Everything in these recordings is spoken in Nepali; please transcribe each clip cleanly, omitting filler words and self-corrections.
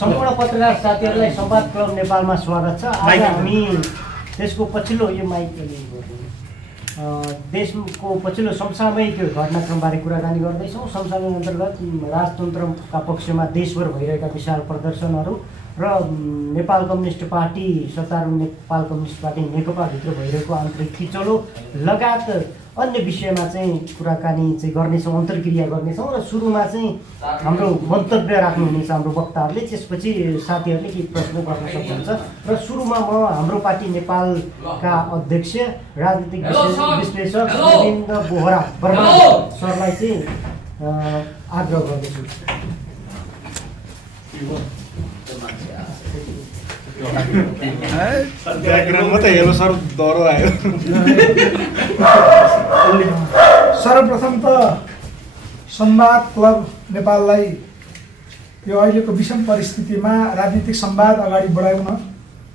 सम्पूर्ण पत्रकार साथीहरूलाई संवाद क्लब नेपालमा स्वागत छ। आज हामी देशको पछिल्लो यो देशको पछिल्लो समसामयिक घटनाक्रमबारे कुराकानी गर्दैछौँ। समसामयिक अन्तर्गत राजतन्त्रका पक्षमा देशभर भइरहेका विशाल प्रदर्शनहरू र नेपाल कम्युनिस्ट पार्टी सत्तारूढ नेपाल कम्युनिस्ट पार्टी नेकपाभित्र भइरहेको आन्तरिक खिचलो लगायत अन्य विषयमा चाहिँ कुराकानी चाहिँ गर्नेछौँ, अन्तर्क्रिया गर्नेछौँ र सुरुमा चाहिँ हाम्रो मन्तव्य राख्नुहुनेछ हाम्रो वक्ताहरूले। त्यसपछि साथीहरूले केही प्रश्न गर्न सक्नुहुन्छ र सुरुमा म हाम्रो पार्टी नेपालका अध्यक्ष राजनीतिक विश्लेषक गोविन्द बोहरा बर्मा सरलाई चाहिँ आग्रह गर्दछु। सर्वप्रथम त संवाद क्लब नेपाललाई यो अहिलेको विषम परिस्थितिमा राजनीतिक संवाद अगाडि बढाउन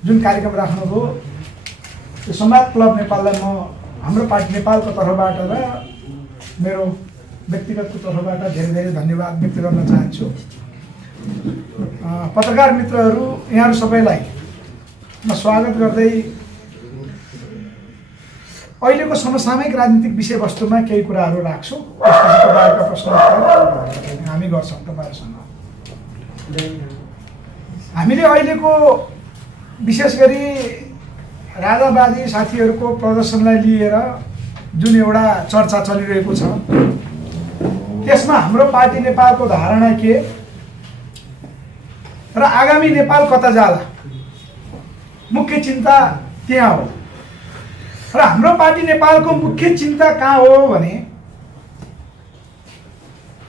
जुन कार्यक्रम राख्नुभयो त्यो संवाद क्लब नेपाललाई म हाम्रो पार्टी नेपालको तर्फबाट र मेरो व्यक्तिगतको तर्फबाट धेरै धेरै धन्यवाद व्यक्त गर्न चाहन्छु। पत्रकार मित्रहरू, यहाँहरू सबैलाई म स्वागत गर्दै अहिलेको समसामयिक राजनीतिक विषयवस्तुमा केही कुराहरू राख्छु। त्यसपछि तपाईँहरूका प्रश्न हामी गर्छौँ तपाईँहरूसँग। हामीले अहिलेको विशेष गरी राजावादी साथीहरूको प्रदर्शनलाई लिएर जुन एउटा चर्चा चलिरहेको छ त्यसमा हाम्रो पार्टी नेपालको धारणा के र आगामी नेपाल कता जाला मुख्य चिन्ता त्यहाँ हो। र हाम्रो पार्टी नेपालको मुख्य चिन्ता कहाँ हो भने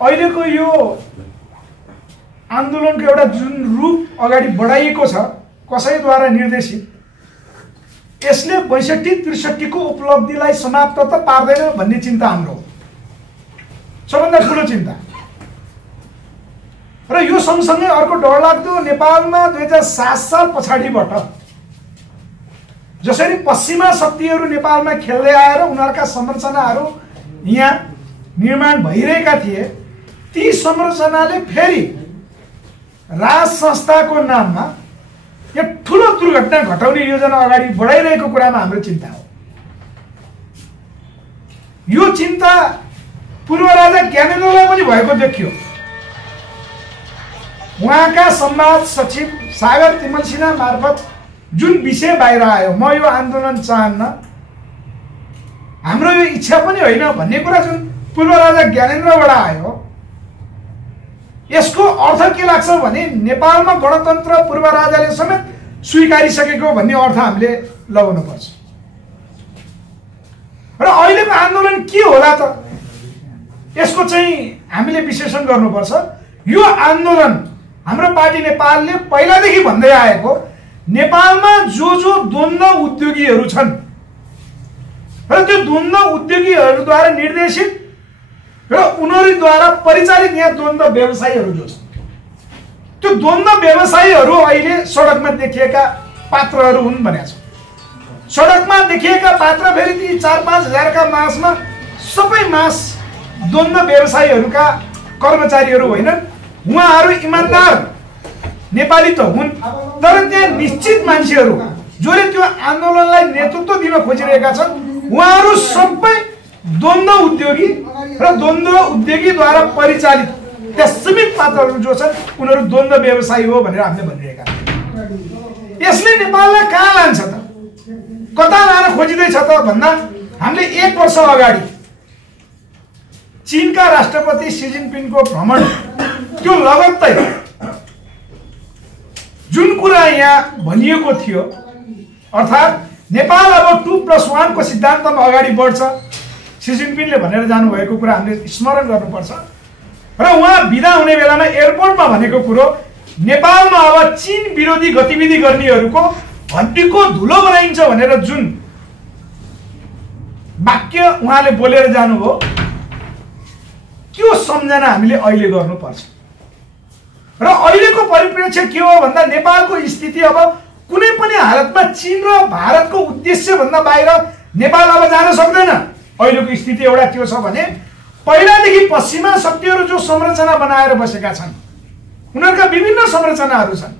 अहिलेको यो आन्दोलनको एउटा जुन रूप अगाडि बढाइएको छ कसैद्वारा निर्देशित, यसले ६२-६३ को उपलब्धिलाई समाप्त त पार्दैन भन्ने चिन्ता हाम्रो हो, सबभन्दा ठुलो चिन्ता। र यो सँगसँगै अर्को डरलाग्दो नेपालमा 2007 साल पछाडिबाट जसरी पश्चिमा शक्तिहरू नेपालमा खेल्दै आएर उनीहरूका संरचनाहरू यहाँ निर्माण भइरहेका थिए, ती संरचनाले फेरि राज संस्थाको नाममा यो ठुलो दुर्घटना घटाउने योजना अगाडि बढाइरहेको कुरामा हाम्रो चिन्ता हो। यो चिन्ता पूर्व राजा ज्ञानेन्द्रलाई पनि भएको देखियो। उहाँका संवाद सचिव सागर तिमल सिन्हा मार्फत जुन विषय बाहिर आयो, म यो आन्दोलन चाहन्न, हाम्रो यो इच्छा पनि होइन भन्ने कुरा जुन पूर्व राजा ज्ञानेन्द्रबाट आयो, यसको अर्थ के लाग्छ भने नेपालमा गणतन्त्र पूर्व राजाले समेत स्वीकारिसकेको भन्ने अर्थ हामीले लगाउनुपर्छ। र अहिलेको आन्दोलन के होला त यसको चाहिँ हामीले विश्लेषण गर्नुपर्छ। यो आन्दोलन हाम्रो पार्टी नेपालले पहिलादेखि भन्दै आएको नेपालमा जो द्वन्द्व उद्योगीहरू छन् र त्यो द्वन्द्व उद्योगीहरूद्वारा निर्देशित र उनीहरूद्वारा परिचालित यहाँ द्वन्द्व व्यवसायीहरू जो छन्, त्यो द्वन्द्व व्यवसायीहरू अहिले सडकमा देखिएका पात्रहरू हुन् भनेको छ। सडकमा देखिएका पात्र फेरि ती 4-5 हजारका मासमा सबै मास द्वन्द्व व्यवसायीहरूका कर्मचारीहरू होइनन्। उहाँहरू इमान्दार नेपाली त हुन्, तर त्यहाँ निश्चित मान्छेहरू जसले त्यो आन्दोलनलाई नेतृत्व दिन खोजिरहेका छन्, उहाँहरू सबै द्वन्द्व उद्योगी र द्वन्द्व उद्योगीद्वारा परिचालित त्यहाँ सीमित पात्रहरू जो छन् उनीहरू द्वन्द्व व्यवसायी हो भनेर हामीले भनिरहेका छौँ। यसले नेपाललाई कहाँ लान्छ त, कता लान खोजिँदैछ त भन्दा हामीले 1 वर्ष अगाडि चीनका राष्ट्रपति सी जिनपिङको भ्रमण, त्यो लगत्तै जुन कुरा यहाँ भनिएको थियो अर्थात् नेपाल अब 2+1 को सिद्धान्तमा अगाडि बढ्छ, सी जिनपिङले भनेर जानुभएको कुरा हामीले स्मरण गर्नुपर्छ। र उहाँ बिदा हुने बेलामा एयरपोर्टमा भनेको कुरो नेपालमा अब चीन विरोधी गतिविधि गर्नेहरूको हड्डीको धुलो बनाइन्छ भनेर जुन वाक्य उहाँले बोलेर जानुभयो, त्यो सम्झना हामीले अहिले गर्नुपर्छ। र अहिलेको परिप्रेक्ष्य के हो भन्दा नेपालको स्थिति अब कुनै पनि हालतमा चीन र भारतको उद्देश्य भन्दा बाहिर नेपाल अब जान सक्दैन। अहिलेको स्थिति एउटा के छ भने पहिलादेखि पश्चिमा शक्तिहरू जो संरचना बनाएर बसेका छन् उनीहरूका विभिन्न संरचनाहरू छन्।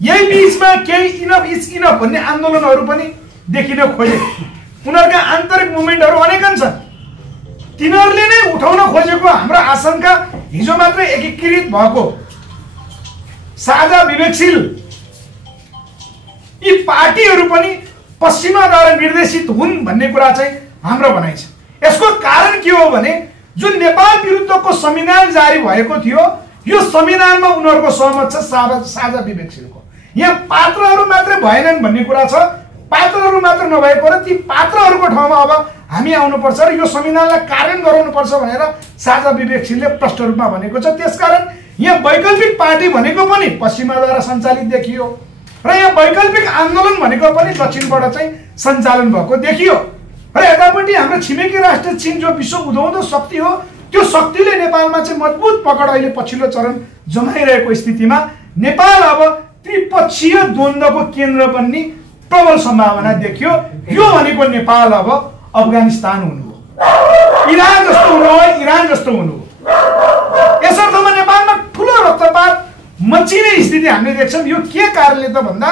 यही बीचमा केही इनफ इज इनफ भन्ने आन्दोलनहरू पनि देखिन खोजे। उनीहरूका आन्तरिक मुभमेन्टहरू अनेकन छन्। तिनीहरूले नै उठाउन खोजेको हाम्रो आशंका हिजो मात्रै एकीकृत भएको साझा विवेकशील यी पार्टीहरू पनि पश्चिमाद्वारा निर्देशित हुन् भन्ने कुरा चाहिँ हाम्रो भनाइ छ। यसको कारण के हो भने जुन नेपाल विरुद्धको संविधान जारी भएको थियो यो संविधानमा उनीहरूको सहमत छ साझा विवेकशीलको। यहाँ पात्रहरू मात्रै भएनन् भन्ने कुरा छ। पात्रहरू मात्र नभएको र ती पात्रहरूको ठाउँमा अब हामी आउनुपर्छ र यो संविधानलाई कार्यान्वयन गराउनुपर्छ भनेर साझा विवेकशीलले प्रष्ट रूपमा भनेको छ। त्यसकारण यहाँ वैकल्पिक पार्टी भनेको पनि पश्चिमाद्वारा सञ्चालित देखियो र यहाँ वैकल्पिक आन्दोलन भनेको पनि दक्षिणबाट चाहिँ सञ्चालन भएको देखियो। र यतापट्टि हाम्रो छिमेकी राष्ट्र चीन जो विश्व उदाउँदो शक्ति हो त्यो शक्तिले नेपालमा चाहिँ मजबुत पकड अहिले पछिल्लो चरण जमाइरहेको स्थितिमा नेपाल अब त्रिपक्षीय द्वन्द्वको केन्द्र बन्ने प्रबल सम्भावना देखियो। यो भनेको नेपाल अब अफगानिस्तान हुनु हो, इरान जस्तो हुनु हो, इरान जस्तो हुनु हो। यस अर्थमा नेपालमा ठुलो रक्तपात मचिने स्थिति हामीले देख्छौँ। यो के कारणले त भन्दा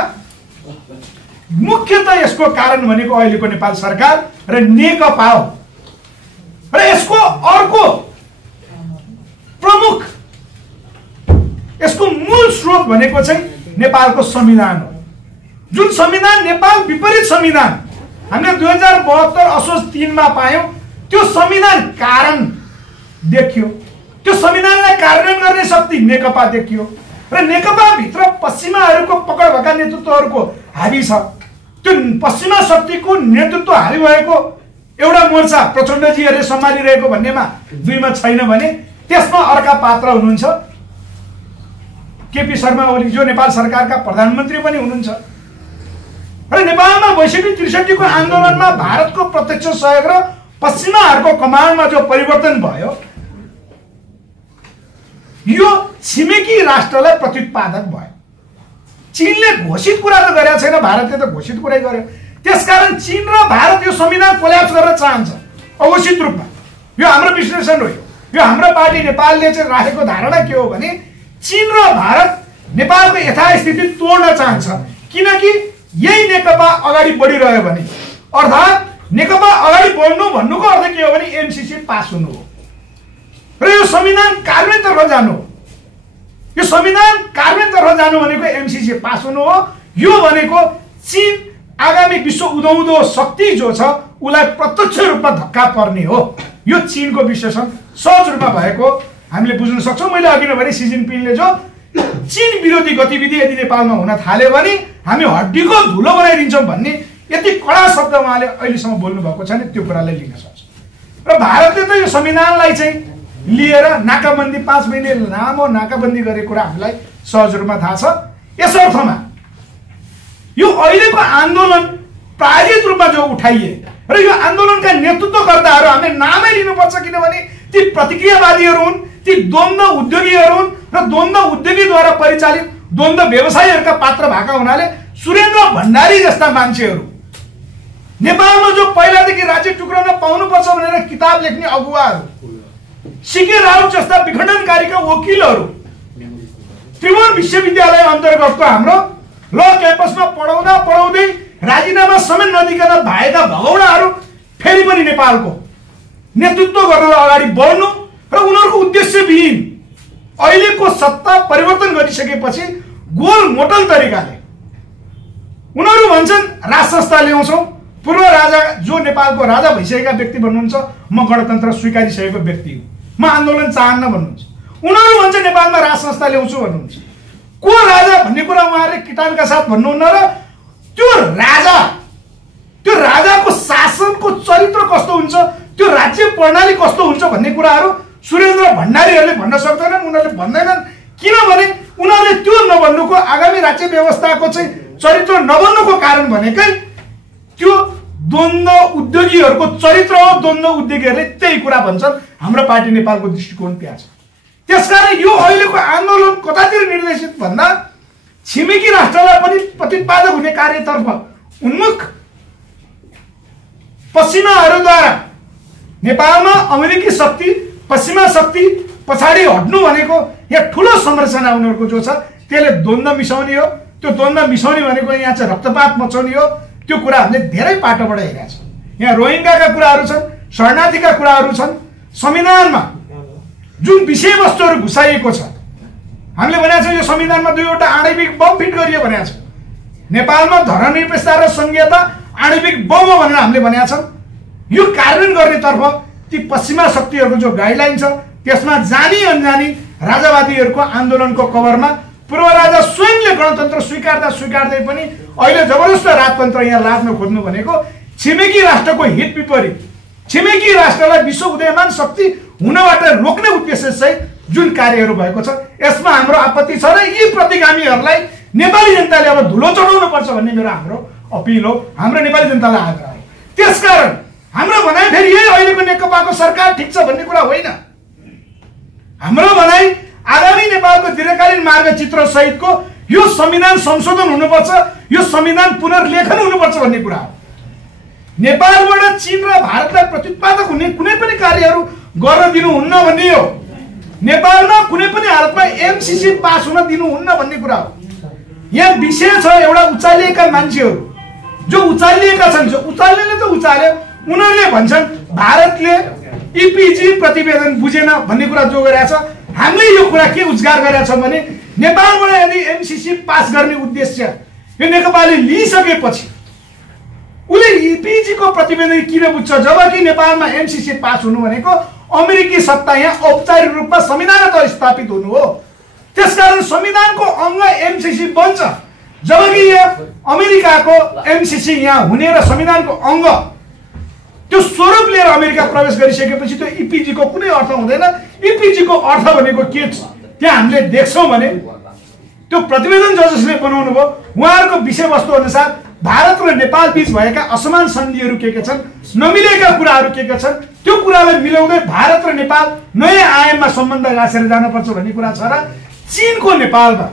मुख्यतः यसको कारण भनेको अहिलेको नेपाल सरकार र नेकपा हो। र यसको अर्को प्रमुख यसको मूल स्रोत भनेको चाहिँ नेपालको संविधान हो। जुन संविधान नेपाल विपरीत संविधान हामीले 2072 असोज 3 मा पायौं त्यो संविधान कारण देखियो। त्यो संविधानलाई कार्यान्वयन गर्ने शक्ति नेकपा देखियो र नेकपा भित्र पश्चिमाहरूको पकड भएका नेतृत्वहरूको हावी छ। त्यो पश्चिमा शक्तिको नेतृत्व हावी भएको एउटा मोर्चा प्रचण्डजीहरूले सम्हालिरहेको भन्नेमा दुईमा छैन भने त्यसमा अर्का पात्र हुनुहुन्छ केपी शर्मा ओली जो नेपाल सरकारका प्रधानमन्त्री पनि हुनुहुन्छ। र नेपालमा 62-63 को आन्दोलनमा भारतको प्रत्यक्ष सहयोग र पश्चिमाहरूको कमान्डमा जो परिवर्तन भयो यो छिमेकी राष्ट्रलाई प्रत्युत्पादक भयो। चीनले घोषित कुरा त गरेको छैन, भारतले त घोषित कुरै गर्यो। त्यसकारण चीन र भारत यो संविधान कोल्याप्स गर्न चाहन्छ अघोषित रूपमा। यो हाम्रो विश्लेषण हो। यो हाम्रो पार्टी नेपालले चाहिँ राखेको धारणा के हो भने चीन र भारत नेपालको यथास्थिति तोड्न चाहन्छ। किनकि यही नेकपा अगाडि बढिरह्यो भने अर्थात् नेकपा अगाडि बढ्नु भन्नुको अर्थ के हो भने एमसीसी पास हुनु हो र यो संविधान कार्यान्वयनतर्फ जानु हो। यो संविधान कार्यान्वयनतर्फ जानु भनेको एमसीसी पास हुनु हो। यो भनेको चीन आगामी विश्व उदाउँदो शक्ति जो छ उसलाई प्रत्यक्ष रूपमा धक्का पर्ने हो। यो चीनको विश्लेषण सहज रूपमा भएको हामीले बुझ्न सक्छौँ। मैले अघि नै भने सी जिनपिङले जो चीन विरोधी गतिविधि यदि नेपालमा हुन थाल्यो भने हामी हड्डीको धुलो बनाइदिन्छौँ भन्ने यति कडा शब्द उहाँले अहिलेसम्म बोल्नु भएको छैन। त्यो कुरालाई लिन सक्छ। र भारतले त यो संविधानलाई चाहिँ लिएर नाकाबन्दी 5 महिने लामो नाकाबन्दी गरेको कुरा हामीलाई सहज रूपमा थाहा छ। यस अर्थमा यो अहिलेको आन्दोलन प्रायोजित रूपमा जो उठाइए र यो आन्दोलनका नेतृत्वकर्ताहरू हामीले नामै लिनुपर्छ किनभने ती प्रतिक्रियावादीहरू हुन्, ती द्वन्द्व उद्योगीहरू हुन् र द्वन्द्व उद्योगीद्वारा परिचालित द्वन्द्व व्यवसायीहरूका पात्र भएका हुनाले सुरेन्द्र भण्डारी जस्ता मान्छेहरू नेपालमा जो पहिलादेखि राज्य टुक्राउन पाउनुपर्छ भनेर किताब लेख्ने अगुवाहरू, सिके राउत जस्ता विखण्डनकारीका वकिलहरू त्रिभुवन विश्वविद्यालय अन्तर्गतको हाम्रो ल क्याम्पसमा पढाउँदै राजीनामा समेत नदिकन भएका भगौडाहरू फेरि पनि नेपालको नेतृत्व गरेर अगाडि बढ्नु र उनीहरूको उद्देश्यविहीन अहिलेको सत्ता परिवर्तन गरिसकेपछि गोल मोटल तरिकाले उनीहरू भन्छन् राज संस्था ल्याउँछौँ। पूर्व राजा जो नेपालको राजा भइसकेका व्यक्ति भन्नुहुन्छ म गणतन्त्र स्वीकारिसकेको व्यक्ति हुँ, म आन्दोलन चाहन्न भन्नुहुन्छ। उनीहरू भन्छ नेपालमा राज संस्था ल्याउँछु भन्नुहुन्छ। को राजा भन्ने कुरा उहाँहरूले किटानका साथ भन्नुहुन्न र त्यो राजाको शासनको चरित्र कस्तो हुन्छ, त्यो राज्य प्रणाली कस्तो हुन्छ भन्ने कुराहरू सुरेन्द्र भण्डारीहरूले भन्न सक्दैनन्, उनीहरूले भन्दैनन्। किनभने उनीहरूले त्यो नभन्नुको आगामी राज्य व्यवस्थाको चाहिँ चरित्र नबन्नुको कारण भनेकै त्यो द्वन्द्व उद्योगीहरूको चरित्र हो। द्वन्द्व उद्योगीहरूले त्यही कुरा भन्छन्। हाम्रो पार्टी नेपालको दृष्टिकोण त्यहाँ छ। त्यसकारण यो अहिलेको आन्दोलन कतातिर निर्देशित भन्दा छिमेकी राष्ट्रलाई पनि प्रतिपादक हुने कार्यतर्फ उन्मुख पश्चिमाहरूद्वारा नेपालमा अमेरिकी शक्ति पश्चिमा शक्ति पछाडि हट्नु भनेको यहाँ ठुलो संरचना उनीहरूको जो छ त्यसले द्वन्द्व मिसाउने हो। त्यो द्वन्द्व मिसाउने भनेको यहाँ चाहिँ रक्तपात मचाउने हो। त्यो कुरा हामीले धेरै पाटोबाट हेरेका छौँ। यहाँ रोहिङ्गाका कुराहरू छन्, शरणार्थीका कुराहरू छन्। संविधानमा जुन विषयवस्तुहरू घुसाइएको छ, हामीले भनेको छ यो संविधानमा 2वटा आणविक बम फिट गरियो भनेको छ। नेपालमा धर्मनिरपेक्षता र संघीयता आणविक बम हो भनेर हामीले भनेका छौँ। यो कार्यान्वयन गर्नेतर्फ ती पश्चिमा शक्तिहरूको जो गाइडलाइन छ त्यसमा जानी अनजानी राजावादीहरूको आन्दोलनको कभरमा पूर्व राजा स्वयंले गणतन्त्र स्वीकार्दै पनि अहिले जबरजस्त राजतन्त्र यहाँ लाद्न खोज्नु भनेको छिमेकी राष्ट्रको हित विपरीत, छिमेकी राष्ट्रलाई विश्व उदयमान शक्ति हुनबाट रोक्ने उद्देश्य सहित जुन कार्यहरू भएको छ यसमा हाम्रो आपत्ति छ र यी प्रतिगामीहरूलाई नेपाली जनताले अब धुलो चढाउनु पर्छ भन्ने हाम्रो अपिल हो, हाम्रो नेपाली जनतालाई आग्रह हो। त्यसकारण हाम्रो भनाइ फेरि यही अहिलेको नेकपाको सरकार ठिक छ भन्ने कुरा होइन। हाम्रो भनाइ आगामी नेपालको दीर्घकालीन मार्गचित्र सहितको यो संविधान संशोधन हुनुपर्छ, यो संविधान पुनर्लेखन हुनुपर्छ भन्ने कुरा हो। नेपालबाट चीन र भारतलाई प्रत्युत्पादक हुने कुनै पनि कार्यहरू गर्न दिनुहुन्न भन्ने हो। नेपालमा कुनै पनि हालतमा एमसीसी पास हुन दिनुहुन्न भन्ने कुरा हो। यहाँ विषय छ एउटा उचालिएका मान्छेहरू जो उचालिएका छन्, जो उचाल्नेले त उचाल्यो, उनीहरूले भन्छन् भारतले इपिजी प्रतिवेदन बुझेन भन्ने कुरा जो गरेछ। हामीले यो कुरा के उजागर गरेका छौँ भने नेपालबाट यदि एमसीसी पास गर्ने उद्देश्य यो नेकपाले लिइसकेपछि उसले इपिजी को प्रतिवेदन किन बुझ्छ जबकि नेपालमा एमसीसी पास हुनु भनेको अमेरिकी सत्ता यहाँ औपचारिक रूपमा संविधान स्थापित हुनु हो। त्यसकारण संविधानको अंग एमसीसी बन्छ जबकि यहाँ अमेरिकाको एमसीसी यहाँ हुने र संविधानको अंग त्यो स्वरूप लिएर अमेरिका प्रवेश गरिसकेपछि त्यो इपिजी को कुनै अर्थ हुँदैन। इपिजी को अर्थ भनेको के छ त्यहाँ हामीले देख्छौँ भने त्यो प्रतिवेदन जसले बनाउनु भयो उहाँहरूको विषयवस्तु अनुसार भारत र नेपाल बीच भएका असमान सन्धिहरू के छन्, नमिलेका कुराहरू के छन्, त्यो कुरालाई मिलाउँदै भारत र नेपाल नयाँ आयाममा सम्बन्ध राखेर जानुपर्छ भन्ने कुरा छ। र चीनको नेपालमा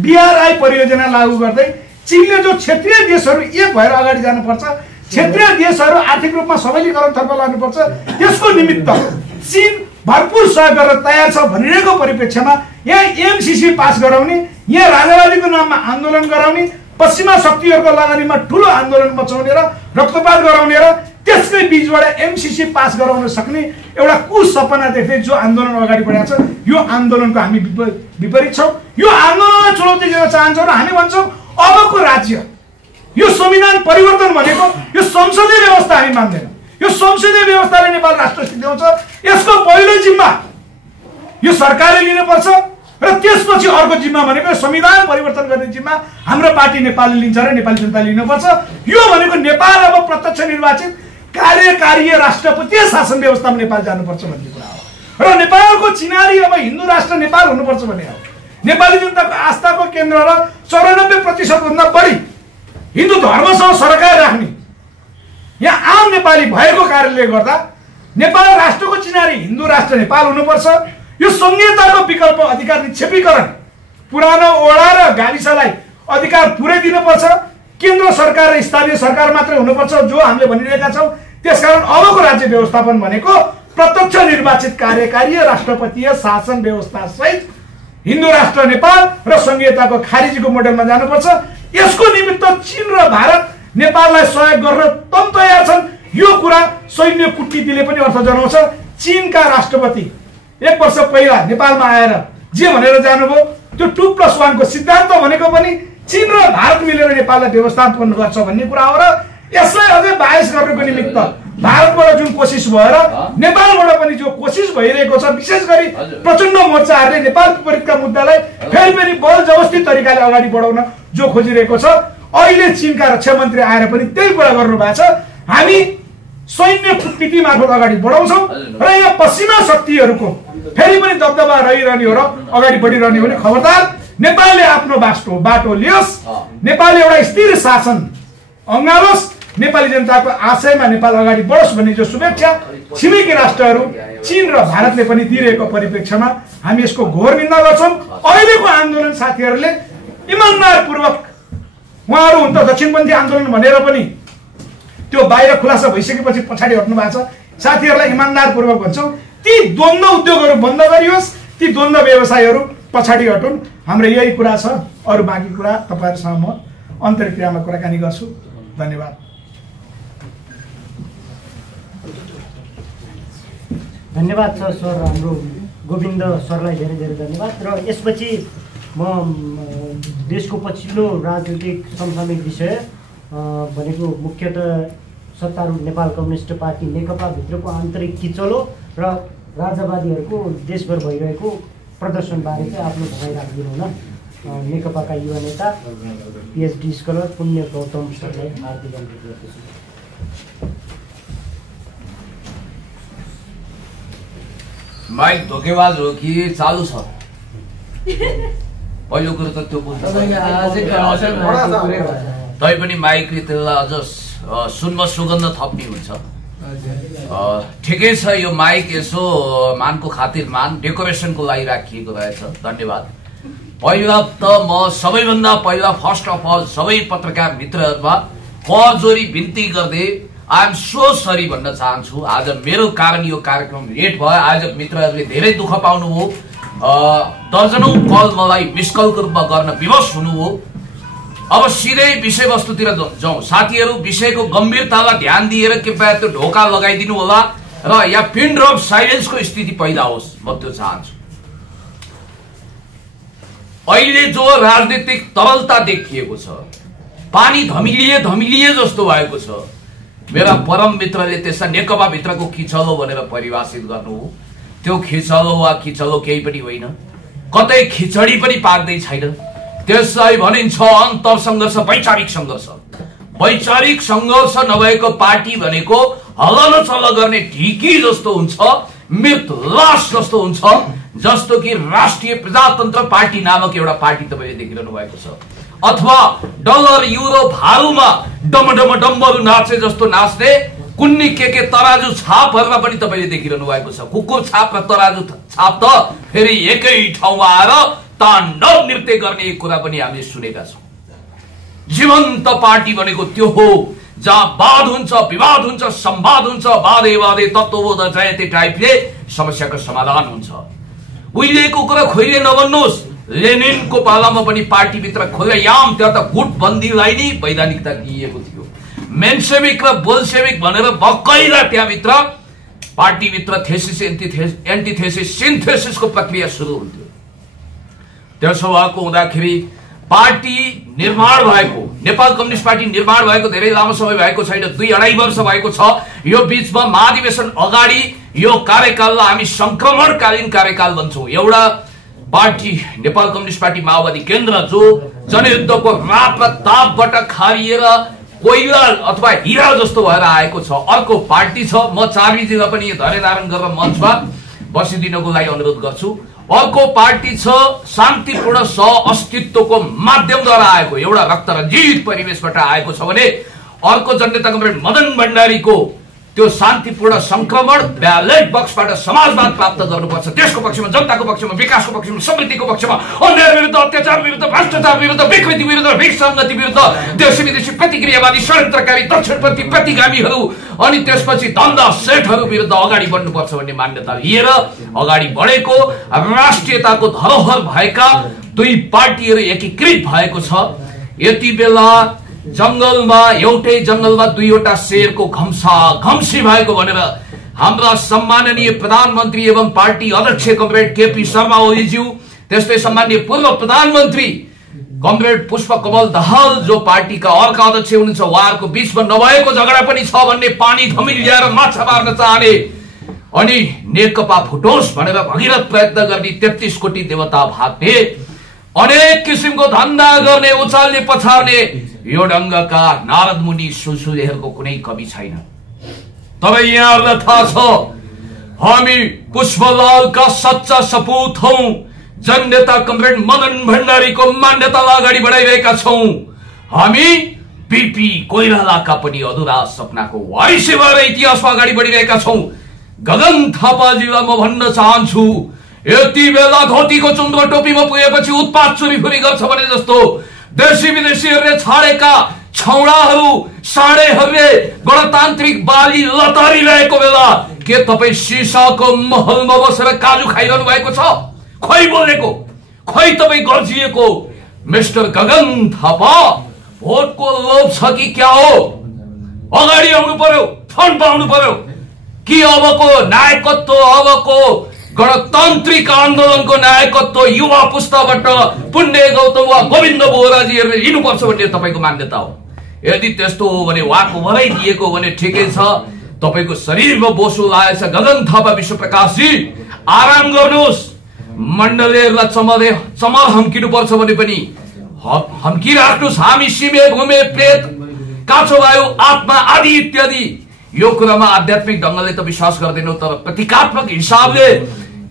बीआरआई परियोजना लागू गर्दै चीनले जो क्षेत्रीय देशहरू एक भएर अगाडि जानुपर्छ, क्षेत्रीय देशहरू आर्थिक रूपमा सबलीकरणतर्फ लानुपर्छ, त्यसको निमित्त चीन भरपूर सहयोग गर्न तयार छ भनिरहेको परिप्रेक्ष्यमा यहाँ एमसीसी पास गराउने, यहाँ राजावादीको नाममा आन्दोलन गराउने, पश्चिमा शक्तिहरूको लगानीमा ठुलो आन्दोलन मचाउने र रक्तपात गराउने र त्यसकै बीचबाट एमसीसी पास गराउन सक्ने एउटा कुसपना देख्दै जो आन्दोलन अगाडि बढाएको छ यो आन्दोलनको हामी विपरीत छौँ। यो आन्दोलनलाई चुनौती दिन चाहन्छौँ र हामी भन्छौँ अबको राज्य यो संविधान परिवर्तन भनेको यो संसदीय व्यवस्था हामी मान्दैनौँ। यो संसदीय व्यवस्थाले नेपाल राष्ट्र सिद्ध्याउँछ, यसको पहिलो जिम्मा यो सरकारले लिनुपर्छ र त्यसपछि अर्को जिम्मा भनेको संविधान परिवर्तन गर्ने जिम्मा हाम्रो पार्टी नेपालले लिन्छ र नेपाली जनताले लिनुपर्छ। यो भनेको नेपाल अब प्रत्यक्ष निर्वाचित कार्यकारीय राष्ट्रपतीय शासन व्यवस्थामा नेपाल जानुपर्छ भन्ने कुरा हो र नेपालको चिनारी अब हिन्दू राष्ट्र नेपाल हुनुपर्छ भन्ने हो। नेपाली जनताको आस्थाको केन्द्र र 94% भन्दा बढी हिन्दू धर्मसँग सरकार राख्ने यहाँ आम नेपाली भएको कारणले गर्दा नेपाल राष्ट्रको चिनारी हिन्दू राष्ट्र नेपाल हुनुपर्छ। यो संघीयताको विकल्प अधिकार निक्षेपीकरण पुरानो ओडा र गाविसलाई अधिकार पुरै दिनुपर्छ। केन्द्र सरकार र स्थानीय सरकार मात्रै हुनुपर्छ जो हामीले भनिरहेका छौँ। त्यसकारण अबको राज्य व्यवस्थापन भनेको प्रत्यक्ष निर्वाचित कार्यकारीय राष्ट्रपतीय शासन व्यवस्था सहित हिन्दू राष्ट्र नेपाल र संघीयताको खारिजीको मोडेलमा जानुपर्छ। यसको निमित्त चीन र भारत नेपाललाई सहयोग गर्न तम तयार छन्। यो कुरा सैन्य कूटनीतिले पनि अर्थ जनाउँछ। चीनका राष्ट्रपति 1 वर्ष पहिला नेपालमा आएर जे भनेर जानुभयो त्यो 2+1 को सिद्धान्त भनेको पनि चीन र भारत मिलेर नेपाललाई व्यवस्थापन गर्छ भन्ने कुरा हो र यसलाई अझै बाहेस गर्नको निमित्त भारतबाट जुन कोसिस भएर नेपालबाट पनि जो कोसिस भइरहेको छ विशेष गरी प्रचण्ड मोर्चाहरूले नेपाल विपरीतका मुद्दालाई फेरि बल जबरजस्ती तरिकाले अगाडि बढाउन जो खोजिरहेको छ अहिले चीनका रक्षा मन्त्री आएर पनि त्यही कुरा गर्नु भएको छ। हामी सैन्य कूटनीति मार्फत अगाडि बढाउँछौँ र यहाँ पश्चिमा शक्तिहरूको फेरि पनि दबदबा रहिरहने हो र अगाडि बढिरहने हो भने खबरदार नेपालले आफ्नो बाटो लियोस्, नेपालले एउटा स्थिर शासन अँगालोस्, नेपाली जनताको आशयमा नेपाल अगाडि बढोस् भन्ने जो शुभेच्छा छिमेकी राष्ट्रहरू चीन र भारतले पनि दिइरहेको परिप्रेक्ष्यमा हामी यसको घोर निन्दा गर्छौँ। अहिलेको आन्दोलन साथीहरूले इमानदारपूर्वक उहाँहरू हुन त दक्षिणपन्थी आन्दोलन भनेर पनि त्यो बाहिर खुलासा भइसकेपछि पछाडि हट्नु भएको छ। साथीहरूलाई इमानदारपूर्वक भन्छौँ ती द्वन्द्व उद्योगहरू बन्द गरियोस्, ती द्वन्द्व व्यवसायहरू पछाडि हटुन्। हाम्रो यही कुरा छ, अरू बाँकी कुरा तपाईँहरूसँग म अन्तर्क्रियामा कुराकानी गर्छु। धन्यवाद। धन्यवाद छ सर, हाम्रो गोविन्द सरलाई धेरै धेरै धन्यवाद। र यसपछि म देशको पछिल्लो राजनीतिक समसामयिक विषय भनेको मुख्यतः सत्तारूढ नेपाल कम्युनिस्ट पार्टी नेकपाभित्रको आन्तरिक किचलो र राजावादीहरूको देशभर भइरहेको प्रदर्शनबारे चाहिँ आफ्नो भनाइ राखिदिनु होला। नेकपाका युवा नेता पिएचडी स्कलर पुण्य गौतम सरलाई हार्दिक अनुरोध गर्दछु। माइक धोकेबाज हो कि चालु छ? पहिलो कुरो त त्यो बुझ्नु, तैपनि माइकले त्यसलाई अझ सुनमा सुगन्ध थप्ने हुन्छ। ठिकै छ, यो माइक यसो मानको खातिर मान डेकोरेसनको लागि राखिएको रहेछ। धन्यवाद। पहिला त म सबैभन्दा पहिला फर्स्ट अफ अल सबै पत्रकार मित्रहरूमा करजोरी बिन्ती गर्दै आई एम सो सरी भन्न चाहन्छु। आज मेरो कारण यो कार्यक्रम लेट भयो। आज मित्रहरूले धेरै दुःख पाउनुभयो। दर्जनौं कल मलाई मिस कलको रूपमा गर्न विवश हुनुभयो। अब सिधै विषयवस्तुतिर जाउँ। साथीहरू, विषयको गम्भीरतालाई ध्यान दिएर कृपया त्यो ढोका लगाइदिनु होला र या पिन ड्रप साइलेन्सको स्थिति पैदा होस्, म त्यो चाहन्छु। अहिले जो राजनीतिक तरलता देखिएको छ, पानी धमिलिए जस्तो भएको छ। मेरा परम मित्रले त्यसलाई नेकपा भित्रको खिचलो भनेर परिभाषित गर्नु हो। त्यो खिचलो वा खिचलो केही पनि होइन, कतै खिचडी पनि पाक्दै छैन। त्यसलाई भनिन्छ अन्तर सङ्घर्ष, वैचारिक सङ्घर्ष। वैचारिक सङ्घर्ष नभएको पार्टी भनेको हलनचल गर्ने ढिकी जस्तो हुन्छ, मृत लास जस्तो हुन्छ। जस्तो कि राष्ट्रिय प्रजातन्त्र पार्टी नामक एउटा पार्टी तपाईँले देखिरहनु भएको छ, अथवा डलर युरो भारूमा डमडमहरू नाचे जस्तो नाच्ने कुन्नी के तराजु छापहरूमा पनि तपाईँले देखिरहनु भएको छ। कुकुर छाप र तराजु छाप त फेरि एकै ठाउँमा आएर ताण्डव नृत्य गर्ने कुरा पनि हामीले सुनेका छौँ। जीवन्त पार्टी भनेको त्यो हो जहाँ वाद हुन्छ, विवाद हुन्छ, संवाद हुन्छ, वादे तत्त्वबोध जयते टाइपले समस्याको समाधान हुन्छ। उहिलेको कुरा खोइले नभन्नुहोस्। लेनिनको पालामा पनि पार्टीभित्र खुल्लायाम त्यहाँ त गुटबन्दीलाई नै वैधानिकता दिइएको थियो। मेन्सेविक र बोल्सेविक भनेर बक्कैला त्यहाँभित्र पार्टीभित्र थेसिस एन्टिथेसिस सिन्थेसिसको प्रक्रिया सुरु हुन्थ्यो। त्यसो भएको हुँदाखेरि पार्टी निर्माण भएको, नेपाल कम्युनिस्ट पार्टी निर्माण भएको धेरै लामो समय भएको छैन, 2-2.5 वर्ष भएको छ। यो बीचमा महाधिवेशन अगाडि यो कार्यकाललाई हामी संक्रमणकालीन कार्यकाल भन्छौँ। एउटा पार्टी नेपाल कम्युनिस्ट पार्टी माओवादी केन्द्र जो जनयुद्धको राप र तापबाट खारिएर कोइला अथवा हिरा जस्तो भएर आएको छ। अर्को पार्टी छ, म चारवीजीलाई पनि धैर्य धारण गरेर मञ्चमा बसिदिनको लागि अनुरोध गर्छु। अर्को पार्टी छ शान्तिपूर्ण सह-अस्तित्वको माध्यमद्वारा आएको, एउटा रक्तरञ्जित परिवेशबाट आएको छ भने अर्को जनता कमरेड मदन भण्डारीको त्यो शान्तिपूर्ण संक्रमण ब्यालेट बक्सबाट समाजवाद प्राप्त गर्नुपर्छ। देशको पक्षमा, जनताको पक्षमा, विकासको पक्षमा, समृद्धिको पक्षमा, अन्याय विरुद्ध, अत्याचार विरुद्ध, भ्रष्टाचार विरुद्ध, विकृति विरुद्ध, विसङ्गति विरुद्ध, देशी विदेशी प्रतिक्रियावादी षड्यन्त्रकारी दक्षिणपन्थी प्रतिगामीहरू अनि त्यसपछि धन्दा सेठहरू विरुद्ध अगाडि बढ्नुपर्छ भन्ने मान्यता लिएर अगाडि बढेको राष्ट्रियताको धरोहर भएका दुई पार्टीहरू एकीकृत भएको छ। यति बेला जंगलमा एउटै जंगलमा दुईवटा शेरको घम्सी भएको भनेर हाम्रा सम्माननीय प्रधानमन्त्री एवं पार्टी अध्यक्ष कमरेड केपी शर्मा ओलीज्यू, त्यस्तै सम्माननीय पूर्व प्रधानमन्त्री कमरेड पुष्पकमल दाहाल जो पार्टीका अर्का अध्यक्ष हुनुहुन्छ, उहाँहरूको बीचमा नभएको झगडा पनि छ भन्ने, पानी धमिल ल्याएर माछा मार्न चाहने अनि नेकपा फुटोस् भनेर भगीरथ प्रयत्न गर्ने 33 कोटी देवता भाग्ने, अनेक किसिमको धन्दा गर्ने, उचाल्ने पछार्ने यो ढङ्गका नारद मुनि सुसुलेहरूको कुनै कमी छैन। तपाईँ यहाँहरूलाई थाहा छ हामी पुष्पलालका सच्चा सपूत हौं। जननेता कमरेड मदन भण्डारीको मान्यतालाई अगाडि बढाइरहेका छौं। हामी बीपी कोइरालाका पनि अधुरा सपनाको वारिस भएर इतिहासमा अगाडि बढिरहेका छौं। गगन थापाजीलाई म भन्न चाहन्छु, यति बेला धोतीको चुम्रो टोपीमा पुगेपछि उत्पात चोरीफुरी गर्छ भने जस्तो देशी विदेशीहरूले छाडेका छौडाहरू साडेहरूले गणतान्त्रिक बाली लतारिरहेको बेला के तपाईँ सिसाको महलमा बसेर काजु खाइरहनु भएको छ? खै बोलेको, खै तपाईँ गर्जिएको मिस्टर गगन थापा? भोटको लोभ छ कि क्या हो? अगाडि आउनु पर्यो, फन्ड पाउनु पर्यो कि अबको नायकत्व, अबको गणतान्त्रिक आन्दोलनको नायकत्व युवा पुस्ताबाट पुण्य गौतम वा गोविन्द बोहराजीहरूले लिनुपर्छ भन्ने तपाईँको मान्यता हो? यदि त्यस्तो हो भने उहाँको भरै दिएको भने ठिकै छ। तपाईँको शरीरमा बोसो लागेछ गगन थापा विश्वप्रकाशजी, आराम गर्नुहोस्। मण्डलीहरूलाई चमर हम्किनु पर्छ भने पनि हम्किराख्नुहोस्। हामी सिमे भूमे प्रेत काँचो वायु आत्मा आदि इत्यादि यो कुरामा आध्यात्मिक ढङ्गले त विश्वास गर्दैनौँ, तर प्रतीकात्मक हिसाबले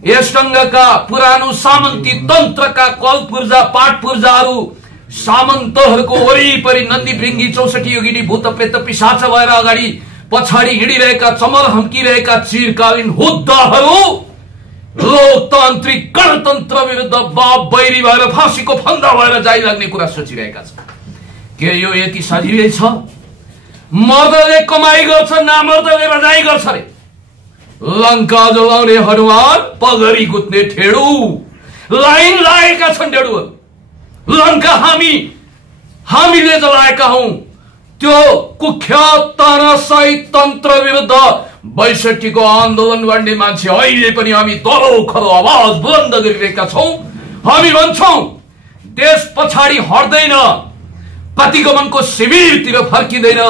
यस ढङ्गका पुरानो सामन्ती तन्त्रका कल पूर्जा पाठ पूर्जाहरू सामन्तहरूको वरिपरि नन्दी भृङ्गी 64 योगिनी भूत प्रेत पिशाच भएर अगाडि पछाडि हिँडिरहेका चमर हम्किरहेका चिरकालीन हुद्दाहरू लोकतान्त्रिक गणतन्त्र विरुद्ध बाप बैरी भएर फाँसीको फन्दा भएर जाइलाग्ने कुरा सोचिरहेका छन्। के यो यति सजिलै छ? मर्दले कमाई गर्छ, नामर्दले रजाई गर्छ रे। लङ्का जलाउने हनुमान, पगरी गुत्ने ठेडु, लाइन लागेका छन् डेडुहरू। लङ्का हामीले जलाएका हौं। त्यो कुख्यात तानाशाही तन्त्र विरुद्ध 62 को आन्दोलन गर्ने मान्छे अहिले पनि हामी दरो खरो आवाज बुलन्द गरिरहेका छौं। हामी भन्छौं देश पछाडि हट्दैन, प्रतिगमनको शिविरतिर फर्किँदैन।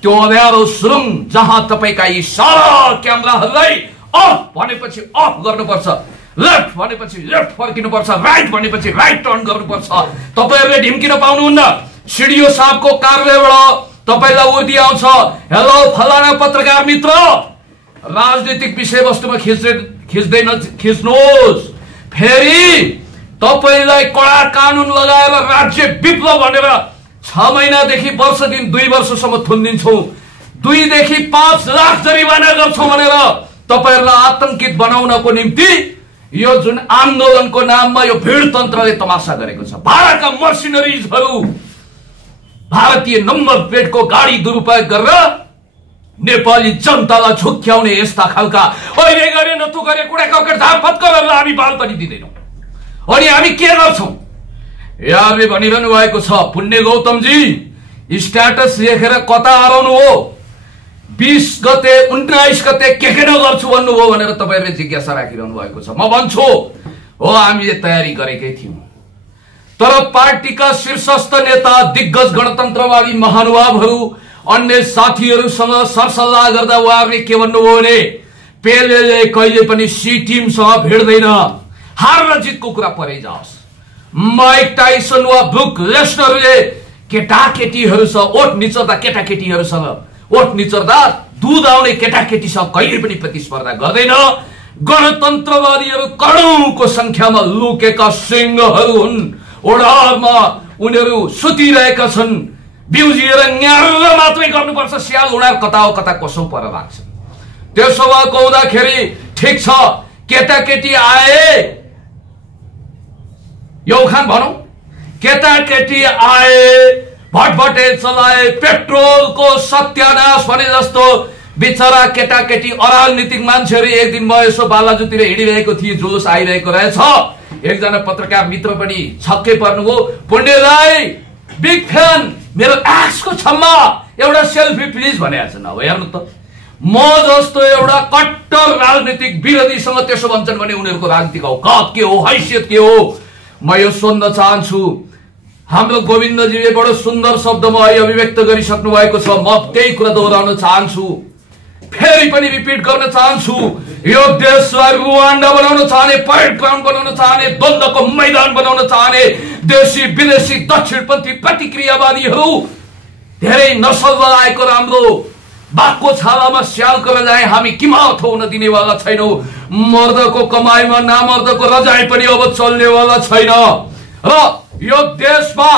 त्यो अँध्यारो सुरुङ जहाँ तपाईका यी सारा क्यामेराहरूलाई अफ भनेपछि अफ गर्नुपर्छ, लेफ्ट भनेपछि लेफ्ट फर्किनुपर्छ, राइट भनेपछि राइट टर्न गर्नुपर्छ। तपाईहरुले ढिम्किन पाउनुहुन्न। सिडिओ साहबको कार्यालयबाट तपाईलाई उर्दी आउँछ, हेलो फलाना पत्रकार मित्र, राजनीतिक विषयवस्तुमा खिच्नुहोस्। फेरि तपाईलाई कडा कानुन लगाएर राज्य विप्लव भनेर 6 महिनादेखि वर्ष दिन 2 वर्षसम्म थुनिदिन्छौं, 2 देखि 5 लाख जरिवाना गर्छौं भनेर तपाईहरुलाई आतंकित बनाउनको निम्ति यो जुन आन्दोलनको नाममा यो भिड तन्त्रले तमासा गरेको छ। भारतका मर्सिनरिजहरू भारतीय नम्बर प्लेटको गाडी दुरुपयोग गरेर नेपाली जनतालाई झुक्क्याउने यस्ता खालका अहिले गरे नतु गरे कुडा ककेट झापत गरेर हामी बाल पनि दिदैनौं। अनि हामी के गर्छौं? यहाँले भनिरहनु भएको छ पुण्य गौतमजी स्ट्याटस लेखेर कता हराउनु हो, 20 गते 19 गते के नगर्छु भन्नुभयो भनेर तपाईहरुले जिज्ञासा राखिरहनु भएको छ। म भन्छु हो हामीले तयारी गरेकै थियौं, तर पार्टीका शीर्षस्थ नेता दिग्गज गणतन्त्रवादी महानुभावहरू अन्य साथीहरूसँग सरसल्लाह गर्दा उहाँहरूले के भन्नुभयो भने पेलेले कहिले पनि सी टिमसँग भिड्दैन, हार र जितको कुरा परै जाओस्। माइक टाइसन वा ब्रुक लेसनरले केटाकेटीहरूसँग ओठ निचर्दा केटाकेटीहरूसँग ओठ निचर्दा दूध आउने केटाकेटीसँग कहिले पनि प्रतिस्पर्धा गर्दैन। गणतन्त्रवादीहरू करोडौंको संख्यामा लुकेका सिंहहरू हुन्, ओडारमा उनीहरू सुतिरहेका छन्, बिउजिएर न्यार मात्रै गर्नुपर्छ, स्याल उडार कता हो कता कसो पर लाग्छ। त्यसो भएको हुँदाखेरि ठिक छ, केटाकेटी आए यौखान भनौं, केटाकेटी आए भटभटे चलाए, पेट्रोलको सत्यानाश भने जस्तो बिचरा केटाकेटी अराजनीतिक मान्छेहरू। एक दिन म यसो बालाजुतिर हिँडिरहेको थिएँ, जुलुस आइरहेको रहेछ, एकजना पत्रकार मित्र पनि छक्कै पर्नुभयो, पुण्य दाइ बिग फ्यान, मेरो एक्सको छम्मा एउटा सेल्फी प्लिज भनेको छन्। अब हेर्नु त, म जस्तो एउटा कट्टर राजनीतिक विरोधीसँग त्यसो भन्छन् भने उनीहरूको राजनीतिक औकात के हो, हैसियत के हो? म यो सोध्न चाहन्छु। हाम्रो गोविन्दजीले बडो सुन्दर शब्दमा अभिव्यक्त गरिसक्नु भएको छ, म त्यही कुरा दोहोऱ्याउन चाहन्छु, फेरि पनि रिपिट गर्न चाहन्छु। यो देशलाई रुवान्डा बनाउन चाहने, परेड ग्राउन्ड बनाउन चाहने, द्वन्द्वको मैदान बनाउन चाहने देशी विदेशी दक्षिणपन्थी प्रतिक्रियावादीहरू धेरै नसल लगाएको राम्रो बाघको छालामा स्यालको रजाई हामी किमार्थ हुन दिनेवाला छैनौं। मर्दको कमाईमा नामर्दको रजाई पनि अब चल्नेवाला छैन। र यो देशमा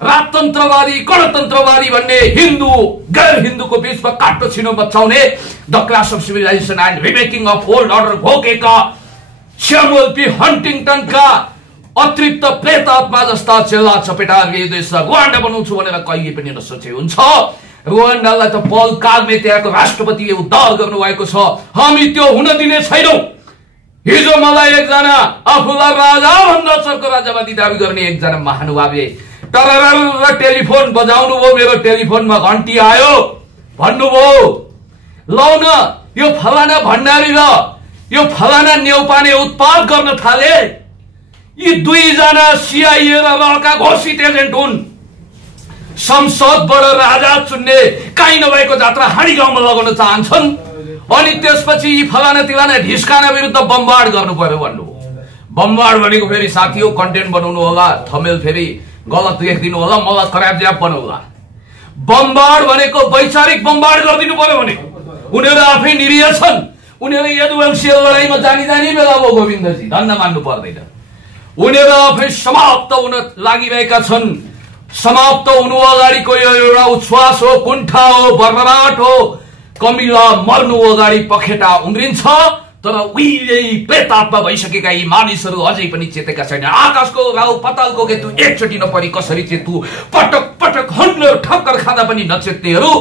राजतन्त्रवादी गणतन्त्रवादी भन्ने हिन्दू गैर हिन्दूको बीचमा काट्टो छिनो बचाउने the class of civilization and remaking of old order भोगेका स्यामुअल पी हन्टिङटनका अतृप्त प्रेत आत्मा जस्ता चेला चपेटाहरूले यो देशलाई रुवान्डा बनाउँछु भनेर कहिले पनि नसोचे हुन्छ। रुवान्डालाई त पल कागमे त्यहाँको राष्ट्रपतिले उद्धार गर्नुभएको छ, हामी त्यो हुन दिने छैनौं। हिजो मलाई एकजना आफूलाई राजा भन्दा चर्को राजावादी दाबी गर्ने एकजना महानुभावले टरर टेलिफोन बजाउनु भयो, मेरो टेलिफोनमा घन्टी आयो, भन्नुभयो लौ न यो फलाना भण्डारी र यो फलाना नेउपाने उत्पाद गर्न थाले, यी दुईजना सिआइए र रका घोषित एजेन्ट हुन्, संसदबाट राजा चुन्ने काहीँ नभएको जात्रा हाँडी गाउँमा लगाउन चाहन्छन्, अनि त्यसपछि यी फलाना तिलाना ढिस्काना विरुद्ध बमबाड गर्नु पर्यो भन्नुभयो। बमबाड भनेको फेरि साथी हो कन्टेन्ट बनाउनु होला, थमेल फेरि गलत लेखिदिनु होला, मलाई खराब बनाउला। बमबाड भनेको वैचारिक बमबाड गरिदिनु पर्यो भनेको। उनीहरू आफै निरीह छन्, उनीहरू यदुवंशीय लडाईँमा जानी बेला हो गोविन्दजी, धन्न मान्नु पर्दैन। उनीहरू आफै समाप्त हुन लागिरहेका छन्। समाप्त हुनु अगाडिको यो एउटा उच्छ्वास हो, कुण्ठा हो, बर्बराट हो। कमिला मर्नु अगाडि पखेटा उम्रिन्छ, तर उहिले प्रेतात्मा भइसकेका यी मानिसहरू अझै पनि चेतेका छैन। आकाशको राउ पतालको केतु एकचोटि नपरि कसरी चेतु, पटक पटक हन्डर ठक्कर खाँदा पनि नचेत्नेहरू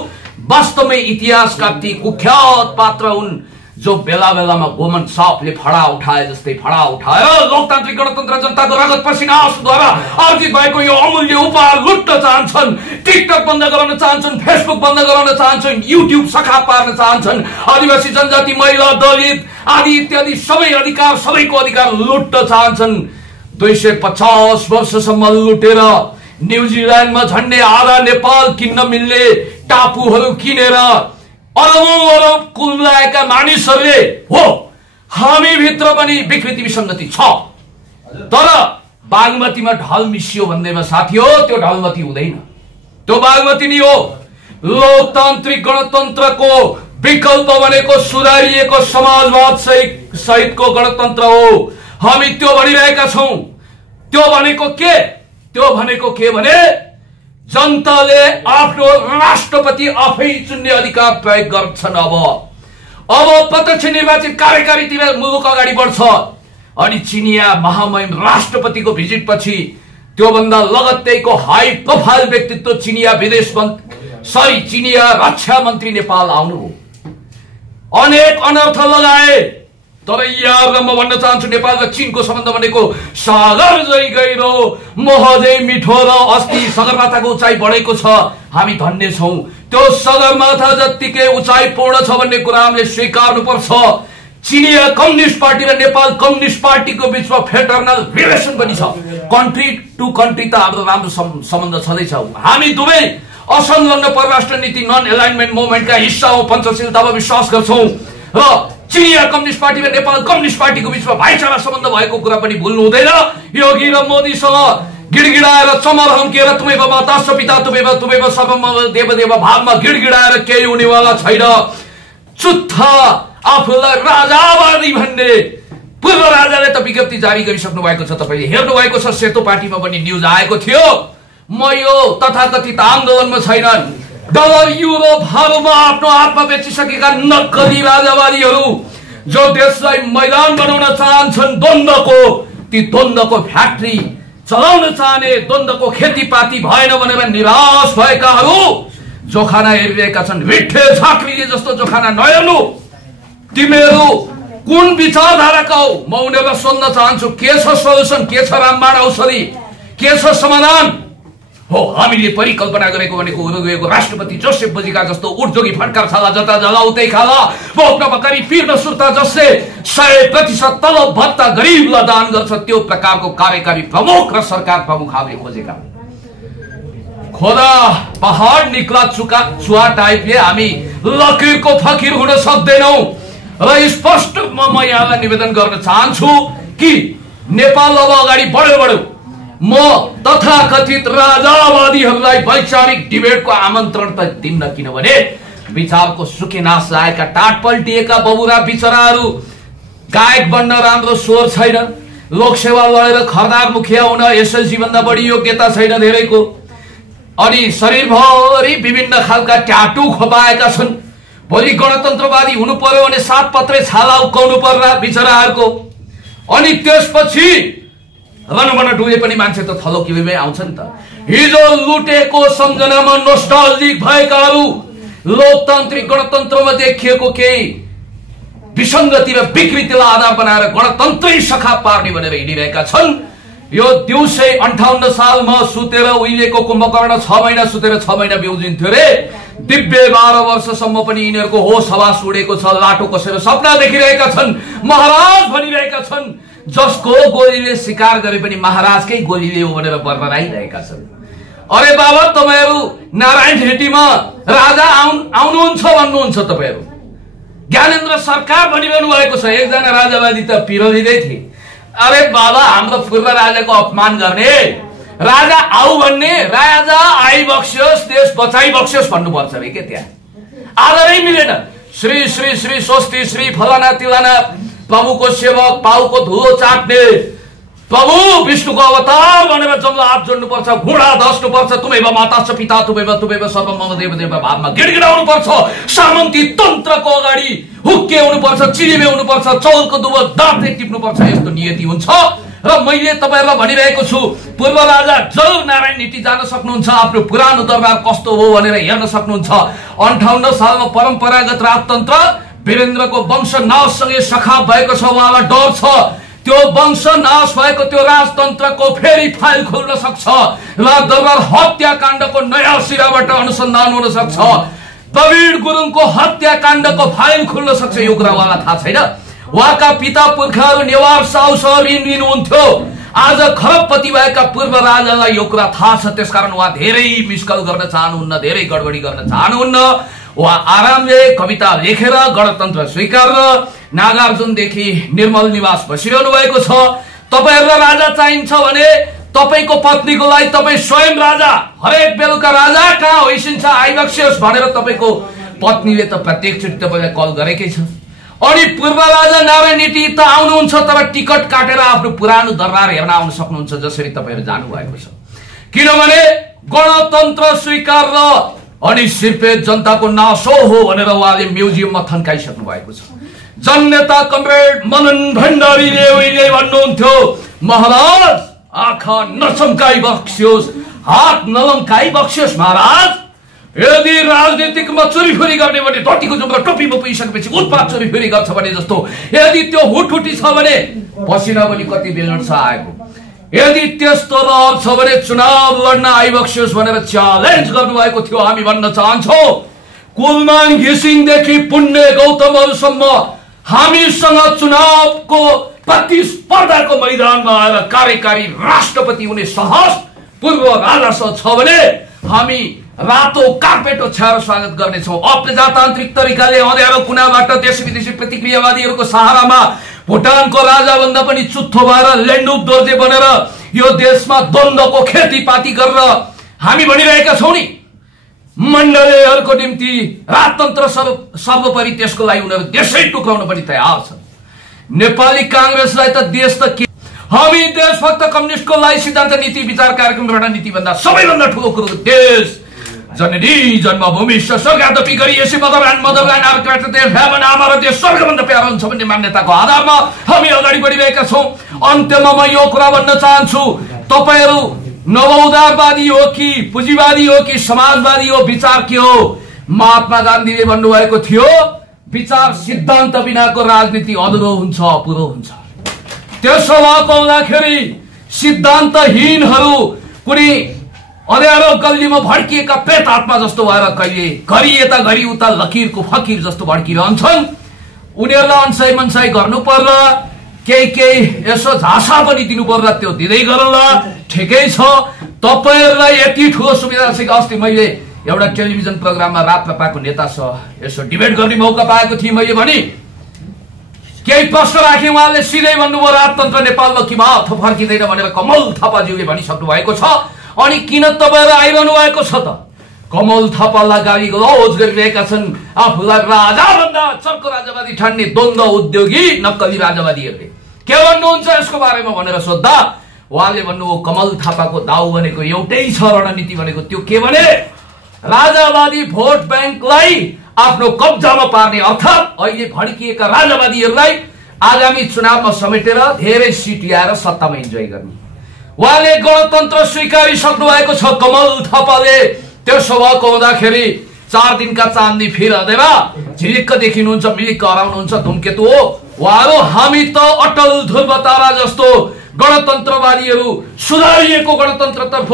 वास्तवमै इतिहासका ती कुख्यात पात्र हुन् जो बेला बेलामा गोमन सापले फडा उठाए जस्तै फडा उठायो लोकतान्त्रिक गणतन्त्र जनताको रगत पसिना आँसुद्वारा अर्जित भएको यो अमूल्य उपहार लुट्न चाहन्छन्। टिकटक बन्द गराउन चाहन्छन्, फेसबुक बन्द गराउन चाहन्छन्, युट्युब सखा पार्न चाहन्छन्, आदिवासी जनजाति, महिला, दलित आदि इत्यादि सबै अधिकार, सबैको अधिकार लुट्न चाहन्छन्। 250 वर्षसम्म लुटेर न्युजिल्यान्डमा झन्डै आधा नेपाल किन्न मिल्ने टापुहरू किनेर अरबौं अरब कुलाएका मानिसहरूले हो हामी भित्र पनि विकृति विसङ्गति छ, तर बागमतीमा ढल मिसियो भन्दैमा साथी हो त्यो ढलमती हुँदैन, त्यो बागमती नि हो। लोकतान्त्रिक गणतन्त्रको विकल्प भनेको सुधारिएको समाजवाद सहितको गणतन्त्र हो। हामी त्यो भनिरहेका छौं। त्यो भनेको के भने जनताले आफ्नो राष्ट्रपति आफै चुन्ने अधिकार प्रयोग गर्छन्। अब प्रत्यक्ष निर्वाचित कार्यकारीतिर मुलुक अगाडि बढ्छ। अनि चिनिया महामहिम राष्ट्रपतिको भिजिट पछि त्योभन्दा लगत्तैको हाई प्रोफाइल व्यक्तित्व चिनिया रक्षा मन्त्री नेपाल आउनुभयो। अनेक अनर्थ लगाए, तर यहाँ म भन्न चाहन्छु नेपाल र चीनको सम्बन्ध भनेको सागर जै गहिरो, मोह जै मिठो र अस्ति सगरमाथाको उचाइ बढेको छ। हामी धन्य छौं। त्यो सगरमाथा जत्तिकै उचाइ पूर्ण छ भन्ने कुरा हामीले स्वीकार्नु पर्छ। चिनिया कम्युनिस्ट पार्टी र नेपाल कम्युनिस्ट पार्टीको बीचमा फेडरल रिलेसन पनि छ। कन्ट्री टु कन्ट्री त हाम्रो राम्रो सम्बन्ध छँदैछ। हामी दुवै असंलग्न परराष्ट्र नीति नन एलाइनमेन्ट मुभमेन्टका हिस्सा हौ, पञ्चशीलतामा विश्वास गर्छौं र चिनिया कम्युनिस्ट पार्टी र नेपाल कम्युनिस्ट पार्टीको बीचमा भाइचारा सम्बन्ध भएको कुरा पनि भुल्नु हुँदैन। योगी र मोदीसँग गिडगिडाएर चमर हम्किएर तुमैव माताश्च पिता तुमैव सर्वम देवदेव भावमा गिडगिडाएर केही हुनेवाला छैन। चुत्था आफूलाई राजावादी भन्ने पूर्व राजाले त विज्ञप्ति जारी गरिसक्नु भएको छ। तपाईले हेर्नु भएको छ, सेतो पार्टीमा पनि न्युज आएको थियो। म यो तथाकथित आन्दोलनमा छैनन्। डलर युरोपहरूमा आफ्नो हातमा बेचिसकेका नक्कली राजावादीहरू जो देशलाई मैदान बनाउन चाहन्छन्, द्वन्द्वको ती द्वन्द्वको फ्याक्ट्री चलाउन चाहने, द्वन्द्वको खेतीपाती भएन भनेर निराश भएकाहरू जोखाना हेरिरहेका छन्। भिट्टे झाँक्रीले जस्तो जोखाना नहेर्नु। तिमीहरू कुन विचारधाराका हौ? म उनीहरूलाई सोध्न चाहन्छु, के छ सोल्युसन, के छ रामबाण औषधि, के छ समाधान? हो हामीले परिकल्पना गरेको भनेको उरुग्वेको राष्ट्रपति जोसेफ बोजिका जस्तो उठजोगी फड्कार छाला, जता जला उतै खाला, भोक्न बकरी पिर्न सुर्ता जसले 100% तलब भत्ता गरिबलाई दान गर्छ, त्यो प्रकारको कार्यकारी प्रमुख र सरकार प्रमुख हामीले खोजेका। खोदा पहाड निक्ला चुवा टाइपले हामी लकीरको फकीर हुन सक्दैनौ। र स्पष्ट म यहाँलाई निवेदन गर्न चाहन्छु कि नेपाल अब अगाडि बढ्यो। म तथाकथित राजावादीहरूलाई वैचारिक डिबेटको आमन्त्रण त दिन्न, किनभने विचारको सुकेनास लागेका टाट पल्टिएका बबुरा बिचराहरू गायक बन्न राम्रो स्वर छैन, लोकसेवा लडेर खरदार मुखिया हुन एसएलसी भन्दा बढी योग्यता छैन धेरैको, अनि शरीरभरि विभिन्न खालका ट्याटु खोपाएका छन्। भोलि गणतन्त्रवादी हुनु पर्यो भने 7 पत्रे छाला उकाउनु पर्ला बिचराहरूको। अनि त्यसपछि रनबन डुले पनि मान्छे त थलो किबिमै आउँछ नि त। हिजो लुटेको सम्झनामा नोस्टाल्जिक भएकाहरू लोकतान्त्रिक गणतन्त्रमा देखिएको केही विसङ्गति र विकृतिलाई आधार बनाएर गणतन्त्रै सखा पार्ने भनेर हिँडिरहेका छन्। यो दिउँसै 58 सालमा सुतेर उहिलेको कुम्भकर्ण 6 महिना सुतेर 6 महिना बिउजिन्थ्यो रे। दिव्य 12 वर्षसम्म पनि यिनीहरूको होस हवास उडेको छ, लाटो कसेर सपना देखिरहेका छन्, महाराज भनिरहेका छन्। जसको गोलीले शिकार गरे पनि महाराजकै गोलीले हो भनेर बर्बराइरहेका छन्। अरे बाबा, तपाईहरू नारायण हेटीमा राजा आउनुहुन्छ भन्नुहुन्छ, तपाईहरू ज्ञानेन्द्र सरकार भनिरहनु भएको छ। एकजना राजावादी त पिरोलिँदै थिए। अरे बाबा, हाम्रो पूर्व राजाको अपमान गर्ने, राजा आऊ भन्ने, राजा आइबक्स्योस् देश बचाइबक्स्योस् भन्नुपर्छ रे के त्यहाँ। आदरै मिलेन। श्री श्री श्री स्वस्ति श्री फलाना तिलाना प्रभुको सेवक, पाउको धुलो चाट्ने प्रभु विष्णुको अवतार भनेर जम्ला हात जोड्नुपर्छ, घुँडा धस्नुपर्छ, तुमेव माता पिता तुमेव सर्व मम देव देव भावमा गिडगिडाउनु पर्छ, सामन्ती तन्त्रको अगाडि हुक्के हुनुपर्छ, चिरिमे हुनुपर्छ, चौरको दुबो दाँतले टिप्नुपर्छ। यस्तो नियति हुन्छ। र मैले तपाईहरुलाई भनिरहेको छु, पूर्व राजा जल नारायण हेटी जान सक्नुहुन्छ, आफ्नो पुरानो दरबार कस्तो हो भनेर हेर्न सक्नुहुन्छ। 58 सालमा परम्परागत राजतन्त्र वीरेन्द्रको वंश नाशसँगै सखा भएको छ। उहाँलाई डर छ त्यो वंश नाश भएको त्यो राजतन्त्रको फेरि फाइल खोल्न सक्छ र दरबार हत्याकाण्डको नयाँ सिराबाट अनुसन्धान हुन सक्छ। प्रवीण गुरुङको हत्याकाण्डको फाइल खुल्न सक्छ। यो कुरा उहाँलाई थाहा छैन। उहाँका पिता पुर्खाहरू नेवार साउ सरिन लिनुहुन्थ्यो। आज खरबपति भएका पूर्व राजालाई यो कुरा थाहा छ। त्यसकारण उहाँ धेरै मिस्कल गर्न चाहनुहुन्न, धेरै गडबडी गर्न चाहनुहुन्न। उहाँ आरामले कविता लेखेर गणतन्त्र स्वीकार नागार्जुनदेखि निर्मल निवास बसिरहनु भएको छ। तपाईहरुलाई राजा चाहिन्छ भने तपाईको पत्नीको लागि तपाई स्वयं राजा, हरेक बेलुका राजा कहाँ होइसिन्छ आइबक्स्योस् भनेर तपाईको पत्नीले त प्रत्येकचोटि तपाईलाई कल गरेकै छ। अनि पूर्व राजा नारायण हेटी त आउनुहुन्छ, तर टिकट काटेर आफ्नो पुरानो दरबार हेर्न आउन सक्नुहुन्छ, जसरी तपाईहरु जानु भएको छ। किनभने गणतन्त्र स्वीकार अनि सिर्फे जनताको नासो हो भनेर उहाँले म्युजियममा थन्काइसक्नु भएको छ। जननेता कमरेड मनन भण्डारीले उहिले भन्नुहुन्थ्यो, महाराज आँखा नचम्काई बक्स्योस्, हात नलम्काई बक्स्योस् महाराज। यदि राजनीतिकमा चोरीफोरी गर्ने भने धोतीको जुम्रा टोपीमा पुगिसकेपछि उत्पात चोरीफोरी गर्छ भने जस्तो, यदि त्यो हुटहुटी छ भने पसिना पनि कति बेलट छ आएको। यदि त्यस्तो रहर छ भने चुनाव लड्न आइबक्स्योस् भनेर च्यालेन्ज गर्नुभएको थियो। हामी भन्न चाहन्छौँ, कुलमान घिसिङदेखि पुण्य गौतमहरूसम्म हामीसँग चुनावको प्रतिस्पर्धाको मैदानमा आएर कार्यकारी राष्ट्रपति हुने साहस पूर्व राजासँग छ भने हामी रातो कार्पेट ओछ्याएर स्वागत गर्नेछौँ। अप्रजातान्त्रिक तरिकाले अँध्यारो कुनाबाट देश विदेशी प्रतिक्रियावादीहरूको सहारामा भुटानको राजा भन्दा पनि चुत्थो भएर लेन्डुप दोर्जे बनेर यो देशमा द्वन्द्वको खेतीपाती गरेर हामी भनिरहेका छौँ नि, मण्डलीहरूको निम्ति राजतन्त्र सर्वोपरि त्यसको लागि उनीहरू देशै टुक्राउन पनि तयार छन्। नेपाली कांग्रेसलाई त देश त के, हामी देशभक्त कम्युनिस्टको लागि सिद्धान्त नीति विचार कार्यक्रम रणनीति भन्दा सबैभन्दा ठुलो कुरो देश जननी जन्मभूमि स्वर्गादपि गरिएपछि मदरल्यान्ड आर्किटेक्ट आमा र देश स्वर्गभन्दा प्यारो हुन्छ भन्ने मान्यताको आधारमा हामी अगाडि बढिरहेका छौँ। अन्त्यमा म यो कुरा भन्न चाहन्छु, तपाईहरू नवउदारवादी हो कि पुँजीवादी हो कि समाजवादी हो, विचार के हो? महात्मा गान्धीले भन्नुभएको थियो, विचार सिद्धान्त बिनाको राजनीति अधुरो हुन्छ, अपुरो हुन्छ। त्यसो भएको हुँदाखेरि सिद्धान्तहीनहरू कुनै अँध्यारो गल्लीमा भड्किएका प्रेत आत्मा जस्तो भएर कहिले घरि यता घरि उता लकीरको फकीर जस्तो भड्किरहन्छन्। उनीहरूलाई अन्साई मनसाई गर्नु पर्ला, केही यसो झासा पनि दिनु पर्ला, त्यो दिँदै गरौँला, ठिकै छ। तपाईहरुलाई यति ठुलो सुविधा छ कि अस्ति मैले एउटा टेलिभिजन प्रोग्राममा राप्रपाको नेतासँग यसो डिबेट गर्ने मौका पाएको थिएँ। मैले भने केही प्रश्न राखेँ, उहाँले सिधै भन्नुभयो राजतन्त्र नेपालमा किन फर्किँदैन भनेर कमल थापाज्यूले भनिसक्नु भएको छ। अनि किन तपाईहरु आइरहनु भएको छ त? कमल थापालाई गाली गलौज गरिरहेका छन्, आफूलाई राजा भन्दा चर्को राजावादी ठान्ने द्वन्द्व उद्योगी नक्कली राजावादीहरूले। के भन्नुहुन्छ यसको बारेमा भनेर सोद्धा उहाँले भन्नुभयो, कमल थापाको दाउ भनेको एउटै छ, रणनीति भनेको त्यो के भने राजावादी भोट ब्याङ्कलाई आफ्नो कब्जामा पार्ने, अर्थात् अहिले भड्किएका राजावादीहरूलाई आगामी चुनावमा समेटेर धेरै सिट ल्याएर सत्तामा इन्जोय गर्ने। उहाँले गणतन्त्र स्वीकारिसक्नु भएको छ कमल थापाले। त्यसो भएको हुँदाखेरि 4 दिनका चाँदी फिर हँदेर झिलिक्क देखिनुहुन्छ, मिलिक्क हराउनुहुन्छ धुमकेतु हो उहाँहरू। हामी त अटल ध्रुव तारा जस्तो गणतन्त्रवादीहरू सुधारिएको गणतन्त्रतर्फ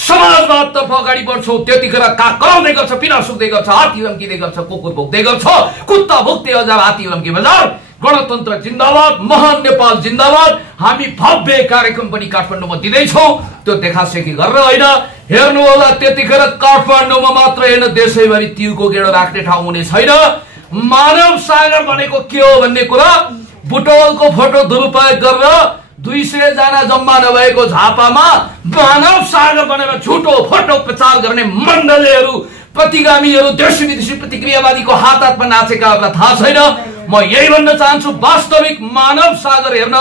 समाजवादतर्फ अगाडि बढ्छौँ। त्यतिखेर काग कराउँदै गर्छ, पिना सुक्दै गर्छ, हात्ती रम्किँदै गर्छ, कुकुर भोक्दै गर्छ, कुत्ता भोक्दै हजार, हात्ती रम्की बजार। गणतन्त्र जिन्दाबाद, महान नेपाल जिन्दाबाद। हामी भव्य कार्यक्रम पनि काठमाडौँमा दिँदैछौँ। त्यो देखासेखी गरेर होइन, हेर्नु होला त्यतिखेर काठमाडौँमा मात्र होइन देशैभरि तिलको गेडो राख्ने ठाउँ हुने छैन। मानव सागर भनेको के हो भन्ने कुरा बुटवलको फोटो दुरुपयोग गरेर 200 जना जम्मा नभएको झापामा मानव सागर बनेर झुटो फोटो प्रचार गर्ने मण्डलीहरू, प्रतिगामीहरू, देशी विदेशी प्रतिक्रियावादीको हात हातमा नाचेकाहरूलाई थाहा छैन। म यही भन्न चाहन्छु, वास्तविक मानव सागर हेर्न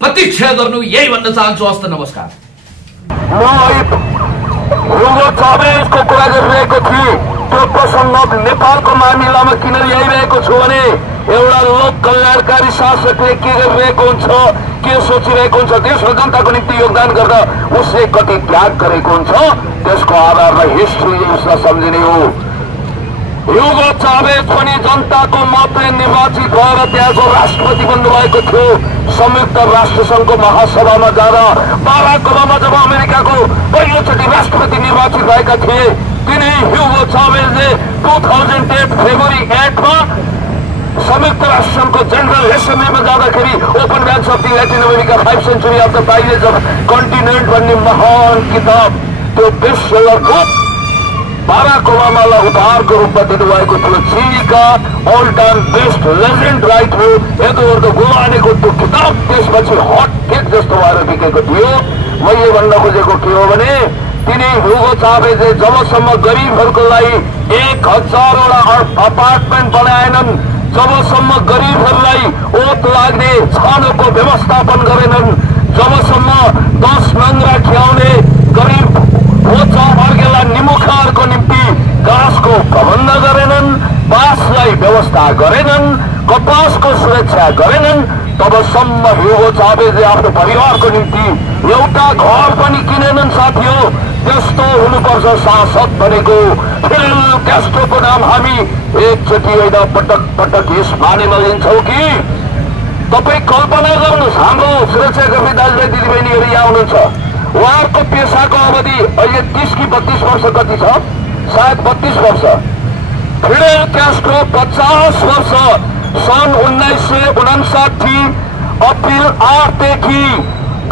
प्रतीक्षा गर्नु, यही भन्न चाहन्छु। हस्त नमस्कार। हुगो चावेजको कुरा गरिरहेको थिएँ। त्यो प्रसङ्ग नेपालको मामिलामा किन ल्याइरहेको छु भने एउटा लोक कल्याणकारी शासकले के गरिरहेको हुन्छ, के सोचिरहेको हुन्छ, देश र जनताको निम्ति योगदान गर्दा उसले कति त्याग गरेको हुन्छ, त्यसको आधारमा हिस्ट्रीले उसलाई सम्झिने हो। ह्युगो चावेज पनि जनताको मतले निर्वाचित भएर त्यहाँको राष्ट्रपति बन्नुभएको थियो। संयुक्त राष्ट्र संघको महासभामा जाँदा बाराक ओबामा जब अमेरिकाको पहिलोचोटि राष्ट्रपति निर्वाचित भएका थिए, तिनै ह्युगो चावेजले 2008 फेब्रुअरी 8मा संयुक्त राष्ट्र संघको जनरल एसेम्ब्लीमा जाँदाखेरि open match of the Latin America 5 century of the pillage of continent भन्ने महान किताब त्यो बेस्टसेलर बुक बाराक ओबामालाई उपहारको रूपमा दिनुभएको थियो। चिलीका all time best legend right हो एडवर्ड गुलानेको त्यो किताब त्यसपछि हट केक जस्तो भएर बिकेको थियो। मैले भन्न खोजेको के हो भने तिनी ह्युगो चावेजले जबसम्म गरिबहरूको लागि 1000वटा अपार्टमेन्ट बनाएनन्, जबसम्म गरिबहरूलाई ओत लाग्ने छानोको व्यवस्थापन गरेनन्, जबसम्म 10 नङ्ग्रा खियाउने गरिब बोचा वर्गलाई निमुखाहरूको निम्ति घाँसको प्रबन्ध गरेनन्, बाँसलाई व्यवस्था गरेनन्, कपासको सुरक्षा गरेनन्, तबसम्म ह्युगो चावेजले आफ्नो परिवारको निम्ति एउटा घर पनि किनेनन्। साथीहो, त्यस्तो हुनुपर्छ शासक भनेको। फिडेल क्यास्ट्रोको नाम हामी एकचोटि होइन पटक पटक यस बारेमा लिन्छौँ कि तपाईँ कल्पना गर्नुहोस्, हाम्रो सुरक्षाकर्मी दाजुभाइ दिदीबहिनीहरू यहाँ हुनुहुन्छ, उहाँहरूको पेसाको अवधि अहिले 30 कि 32 वर्ष कति छ, सायद 32 वर्ष। फिडेल क्यास्ट्रो 50 वर्ष सन् 1959 अप्रिल 8 देखि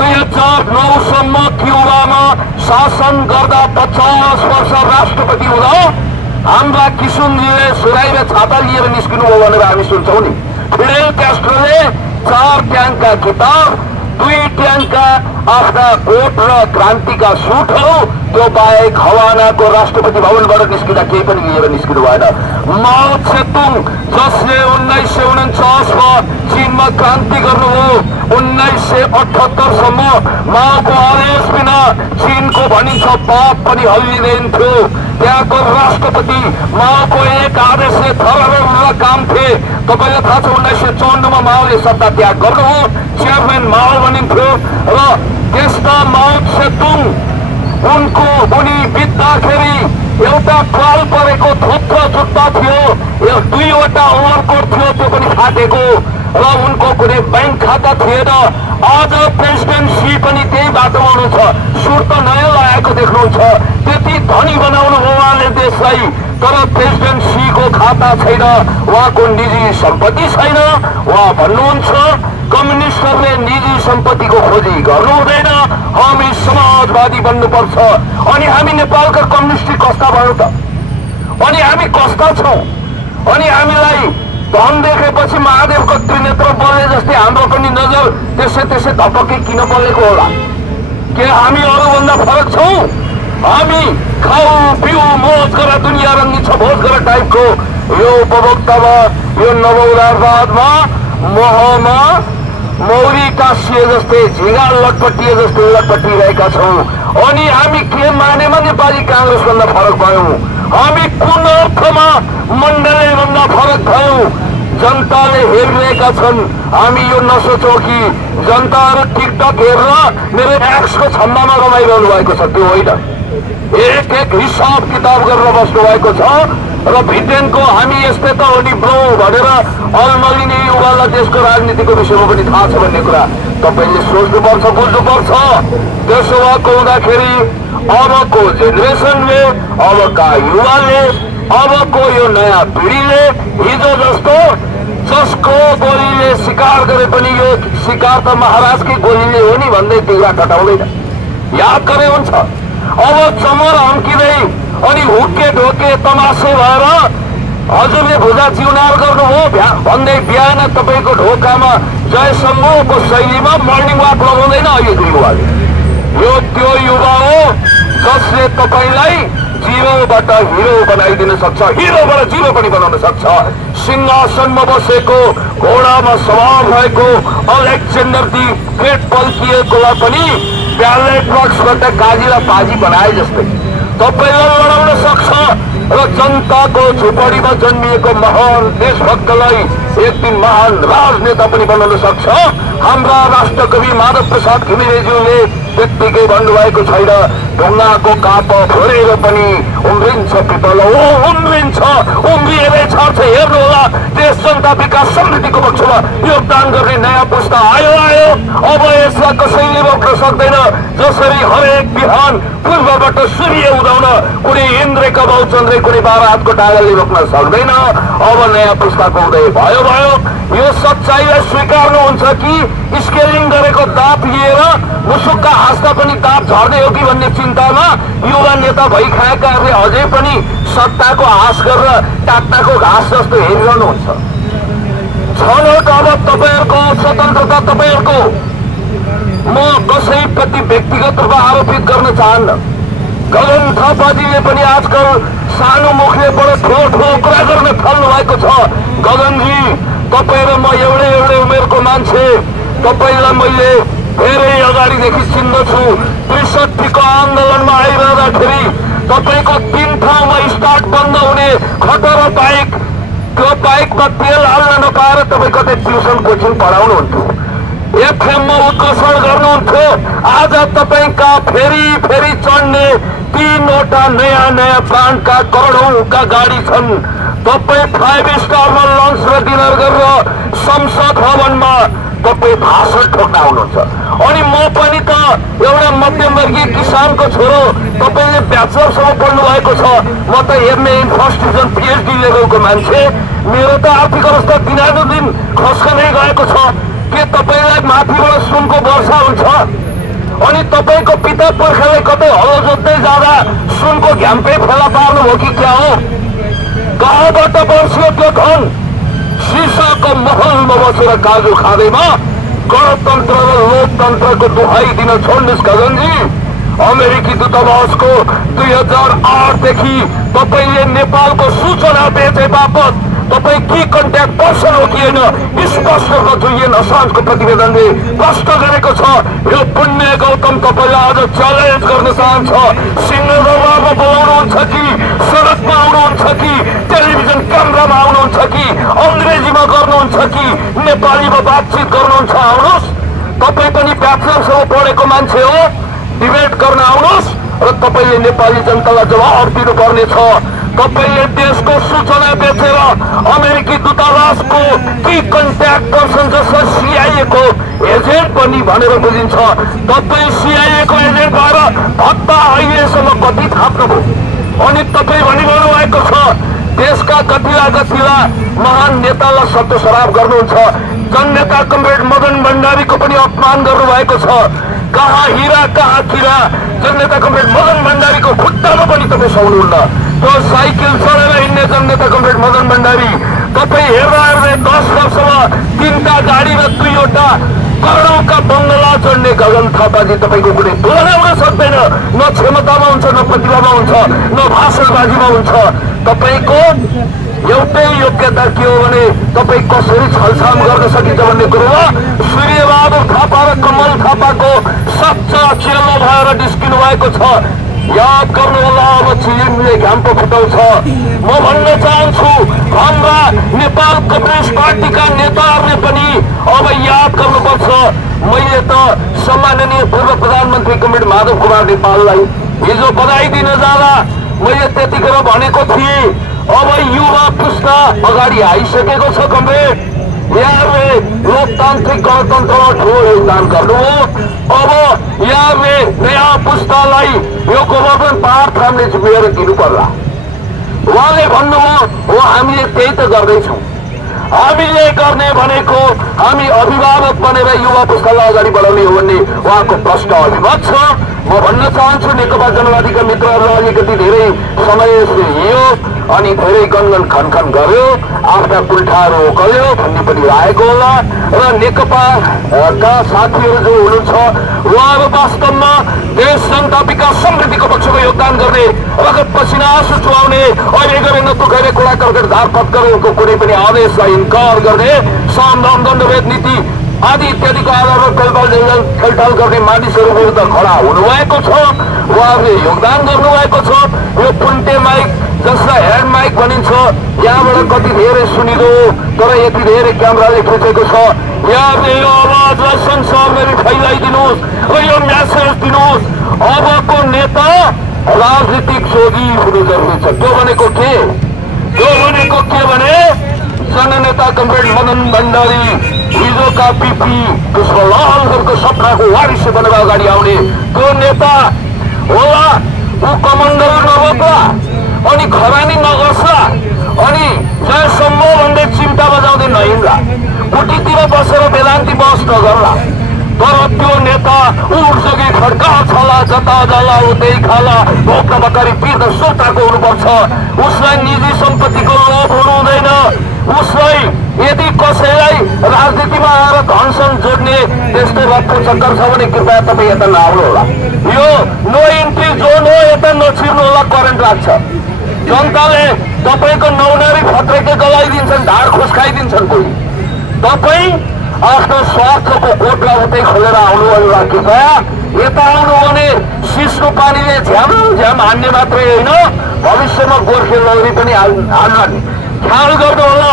2009सम्म क्युबामा शासन गर्दा 50 वर्ष राष्ट्रपति हुँदा हाम्रा किशुनजीले सुराई र छाता लिएर निस्किनु भयो भनेर हामी सुन्छौँ नि। फिडेल क्यास्ट्रोले 4 ट्याङ्कका किताब, 2 ट्याङ्कका आफ्ना कोट र क्रान्तिका सुटहरू, त्यो बाहेक हवानाको राष्ट्रपति भवनबाट निस्किँदा केही पनि लिएर निस्किनु भएन। माओ त्से-तुङ जसले 1949मा चीनमा क्रान्ति गर्नुभयो, 1978सम्म माओको आदेश बिना चीनको भनिन्छ पाप पनि हल्लिँदैन थियो। त्यहाँको राष्ट्रपति माओको एक आदेशले थरथर काम थिए। तपाईँलाई थाहा छ 1954मा माओले सत्ता त्याग गर्नुभयो, चेयरम्यान माओ भनिन्थ्यो र त्यस्ता माओ त्से-तुङ उनी बित्दाखेरि एउटा पाल परेको थुप्रो जुत्ता थियो, 2वटा ओभरकोट थियो त्यो पनि फाटेको र उनको कुनै ब्याङ्क खाता थिएन। आज प्रेसिडेन्ट सी पनि त्यही बाटोमा हुनुहुन्छ, सुट त नयाँ लगाएको देख्नुहुन्छ। त्यति धनी बनाउनु हो उहाँले देशलाई, तर प्रेसिडेन्ट सी को खाता छैन, उहाँको निजी सम्पत्ति छैन। उहाँ भन्नुहुन्छ कम्युनिस्टहरूले निजी सम्पत्तिको खोजी गर्नु हुँदैन, हामी समाजवादी बन्नुपर्छ। अनि हामी नेपालका कम्युनिस्ट कस्ता भयौँ त? अनि हामी कस्ता छौँ? अनि हामीलाई धन देखेपछि महादेवको त्रिनेत्र बले जस्तै हाम्रो पनि नजर त्यसै धपक्कै किन बलेको होला? के हामी अरूभन्दा फरक छौँ? हामी खाऊ पिउ मोज गर दुनियाँ रङ्गी छ भोज गर टाइपको यो उपभोक्तामा, यो नवउदारवादमा, मोहमा मौरी टाँसिए जस्तै, झिँगा लटपटिए जस्तै लटपटिरहेका छौँ। अनि हामी के मानेमा नेपाली काङ्ग्रेसभन्दा फरक भयौँ? हामी कुन अर्थमा मण्डलीभन्दा फरक भयौँ? जनताले हेरिरहेका छन्। हामी यो नसोचौँ कि जनताहरू टिकटक हेरेर मेरो एक्सको छम्बामा रमाइरहनु भएको छ, त्यो होइन। एक एक हिसाब किताब गरेर बस्नु भएको छ र ब्रिटेनको हामी यस्तै त हो नि ब्रो भनेर अलमलिने युवालाई देशको राजनीतिको विषयमा पनि थाहा छ भन्ने कुरा तपाईँले सोच्नुपर्छ, बुझ्नुपर्छ। त्यसो भएको हुँदाखेरि अबको जेनेरेसनले, अबका युवाले, अबको यो नयाँ पिँढीले हिजो जस्तो जसको गोलीले शिकार गरे पनि यो शिकार त महाराजकै गोलीले हो नि भन्दै तिग्रा कटाउँदैन, याद गरे हुन्छ। अब चमर हम्किँदै अनि हुक्के ढोके तमासे भएर हजुरले भुजा चिउनार गर्नुभयो भन्दै बिहान तपाईँको ढोकामा जय शम्भुको शैलीमा मर्निङ वाक लगाउँदैन अहिलेको युवाले। यो त्यो युवा हो जसले तपाईँलाई जिरोबाट हिरो बनाइदिन सक्छ, हिरोबाट जिरो पनि बनाउन सक्छ। सिंहासनमा बसेको घोडामा सवार भएको अलेक्जेन्डर दि ग्रेट पल्किएकोलाई पनि ब्यालेट बक्सबाट काजीलाई पाजी बनाए जस्तै तपाईँलाई लडाउन सक्छ र जनताको झुपडीमा जन्मिएको महान देशभक्तलाई एक दिन महान राजनेता पनि बनाउन सक्छ। हाम्रा राष्ट्रकवि माधव प्रसाद घिमिरेज्यूले त्यत्तिकै भन्नुभएको छैन, ढुङ्गाको काप फोरेर पनि उम्रिन्छ पिपल, ओ उम्रिन्छ, उम्रिएरै छर्छ। हेर्नुहोला, देश जनता विकास समृद्धिको पक्षमा योगदान गर्ने नयाँ पुस्ता आयो। अब यसलाई कसैले रोक्न सक्दैन। जसरी हरेक बिहान पूर्वबाट सूर्य उदाउन कुनै इन्द्रका बाउचन्द्रे कुनै 12 हातको टागलले रोक्न सक्दैन। अब नयाँ पुस्ताको उदय भयो। यो सच्चाइलाई स्वीकार्नुहुन्छ कि स्केलिङ गरेको दाप लिएर मुसुक्का हाँस्दा पनि दाप झर्दै हो कि भन्ने चिन्तामा युवा नेता भइखाएकाहरूले अझै पनि सत्ताको आश गरेर टाट्टाको घाँस जस्तो हेरिरहनुहुन्छ। छनौट अब तपाईँहरूको स्वतन्त्रता तपाईँहरूको। म कसैप्रति व्यक्तिगत रूपमा आरोपित गर्न चाहन्न। गगन थापाजीले पनि आजकल सानो मुखले बडो ठुलो कुरा गर्न थाल्नु भएको छ। गगनजी, तपाईँ र म एउटै उमेरको मान्छे। तपाईँलाई मैले धेरै अगाडिदेखि चिन्दछु। ६३ को आन्दोलनमा आइरहँदाखेरि तपाईँको 3 ठाउँमा स्टार्ट बन्द हुने खटर बाइक, त्यो बाइकमा तेल हाल्न नपाएर तपाईँ कतै ट्युसन कोचिङ पढाउनुहुन्थ्यो, एफएममा उत्कर्षण गर्नुहुन्थ्यो। आज तपाईँका फेरि चढ्ने 3वटा नयाँ ब्रान्डका करोडौंका गाडी छन्। तपाईँ 5 स्टारमा लन्च र डिनर गरेर संसद भवनमा तपाईँ भाषण ठोक्न आउनुहुन्छ। अनि म पनि त एउटा मध्यमवर्गीय किसानको छोरो। तपाईँले ब्याचलरसम्म पढ्नु भएको छ, म त MA in first division PhD लेभलको मान्छे। मेरो त आर्थिक अवस्था दिनानुदिन खस्कँदै गएको छ। के तपाईँलाई माथिबाट सुनको वर्षा हुन्छ? अनि तपाईँको पिता पुर्खाले कतै हलो जोत्दै जाँदा सुनको घ्याम्पै फेला पार्नु हो कि क्या हो? कहाँबाट बर्सियो त्यो धन? सिसाको महलमा बसेर काजु खाँदैमा गणतन्त्र र लोकतन्त्रको दुहाई दिन छोड्नुहोस् गगनजी। अमेरिकी दूतावासको 2008 देखि तपाईँले नेपालको सूचना बेचे बापत तपाईँ के कन्ट्याक्ट पर्सन हो कि होइन स्पष्ट रूपमा जुलियन असान्जको प्रतिवेदनले प्रश्न गरेको छ। यो पुण्य गौतम तपाईँलाई आज च्यालेन्ज गर्न चाहन्छ। सिंहदरबारमा बोलाउनुहुन्छ कि सडकमा आउनुहुन्छ कि टेलिभिजन क्यामेरामा आउनुहुन्छ कि अङ्ग्रेजीमा गर्नुहुन्छ कि नेपालीमा बातचित गर्नुहुन्छ, आउनुहोस्। तपाईँ पनि ब्याचलरसम्म पढेको मान्छे हो, डिबेट गर्न आउनुहोस् र तपाईँले नेपाली जनतालाई जवाब दिनुपर्ने छ। तपाईँले देशको सूचना बेचेर अमेरिकी दूतावासको कि कन्ट्याक्ट पर्सन जसलाई सिआइएको एजेन्ट पनि भनेर बुझिन्छ, तपाईँ सिआइएको एजेन्ट भएर भत्ता अहिलेसम्म कति थाप्नुभयो? अनि तपाईँ भनिरहनु भएको छ देशका कतिला महान नेतालाई सत्य शराब गर्नुहुन्छ। जननेता कमरेड मदन भण्डारीको पनि अपमान गर्नुभएको छ। कहाँ हिरा कहाँ किरा? जननेता कमरेड मदन भण्डारीको खुट्टामा पनि तपाईँ सक्नुहुन्न। त्यो साइकल चढेर हिँड्ने जननेता कमरेड मदन भण्डारी तपाईँ हेर्दा 10 वर्षमा 3टा गाडी र 2वटा करोडौंका बङ्गला चढ्ने गगन थापाजी तपाईँको कुनै तुलना हुन सक्दैन। न क्षमतामा हुन्छ, न प्रतिभामा हुन्छ, न भाषणबाजीमा हुन्छ। तपाईँको एउटै योग्यता के हो भने तपाईँ कसरी छलछाम गर्न सकिन्छ भन्ने कुरोमा सूर्यबहादुर थापा र कमल थापाको सच्चा चेलो भएर निस्किनु भएको छ। याद गर्नु होला, अब चिलिमले घाम पो फुटाउँछ। म भन्न चाहन्छु हाम्रा नेपाल कम्युनिस्ट पार्टीका नेताहरूले पनि अब याद गर्नुपर्छ। मैले त सम्माननीय पूर्व प्रधानमन्त्री कमरेड माधव कुमार नेपाललाई हिजो बधाई दिन जाँदा मैले त्यतिखेर भनेको थिएँ अब युवा पुस्ता अगाडि आइसकेको छ कमरेड। यहाँले लोकतान्त्रिक गणतन्त्रमा ठुलो योगदान गर्नुभयो। अब यहाँले नयाँ पुस्तालाई यो गभर्नमेन्ट पावर थाम्ने जिम्मेवारी दिनु पर्ला। उहाँले भन्नुभयो हो हामीले त्यही त गर्दैछौँ। हामीले गर्ने भनेको हामी अभिभावक बनेर युवा पुस्तालाई अगाडि बढाउने हो भन्ने उहाँको प्रश्न अभिमत छ। म भन्न चाहन्छु नेकपा जनवादीका मित्रहरूलाई अलिकति धेरै समय लियो अनि धेरै गनगन खनखन गर्यो, आफ्ना कुल्ठाहरू ओकल्यो भन्ने पनि लागेको होला। र नेकपाका साथीहरू जो हुनुहुन्छ उहाँहरू वास्तवमा देश जनता विकास समृद्धिको पक्षमा योगदान गर्ने, रगत पसिना आँसु चुहाउने, अहिले गरे नतुकाइने कुरा कर्कट धारपट गरेको कुनै पनि आदेशलाई इन्कार गर्ने, सामदान दण्डभेद नीति आदि इत्यादिको आधारमा खेलटाल गर्ने मानिसहरू विरुद्ध खडा हुनुभएको छ। उहाँहरूले योगदान गर्नुभएको छ। यो पुन्टे माइक जसलाई ह्यान्ड माइक भनिन्छ, यहाँबाट कति धेरै सुनिदो तर यति धेरै क्यामेराले खिचेको छ। यहाँले यो आवाजलाई संसारभरि फैलाइदिनुहोस् र यो म्यासेज दिनुहोस्, अबको नेता राजनीतिक जोगी हुनु जरुरी छ। त्यो भनेको के? त्यो भनेको के भने जननेता कमरेड मदन भण्डारी हिजोका पिपी पुष्पलालहरूको सपनाको वारिस बनेर अगाडि आउने त्यो नेता होला। ऊ कमण्डल नबोक्ला अनि खरानी नगर्छला अनि जयसम्म भन्दै चिम्टा बजाउँदै नहिँड्ला, कुटीतिर बसेर वेदान्ती बस नगर्ला। तर त्यो नेता उठ्सके खड्का छला, जता जाला उतै खाला, भोक बकारी पीर्द सोताको हुनुपर्छ। उसलाई निजी सम्पत्तिको लोभ हुनु हुँदैन। उसलाई यदि कसैलाई राजनीतिमा आएर धनसन जोड्ने त्यस्तो रक्को चक्कर छ भने कृपया तपाईँ यता नआउनु होला। यो नो इन्ट्री जोन हो, यता नछिर्नु होला, करेन्ट लाग्छ। जनताले तपाईँको नौनारी फत्रेके गलाइदिन्छन्, ढाड खुस्काइदिन्छन्। कोही तपाईँ आफ्नो स्वार्थको कोटलाई उतै खोलेर आउनु होला। कृपया यता आउनु भने सिसको पानीले झ्याम झ्याम हान्ने मात्रै होइन, भविष्यमा गोर्खे लौरी पनि हाल्ने ख्याल गर्नु होला।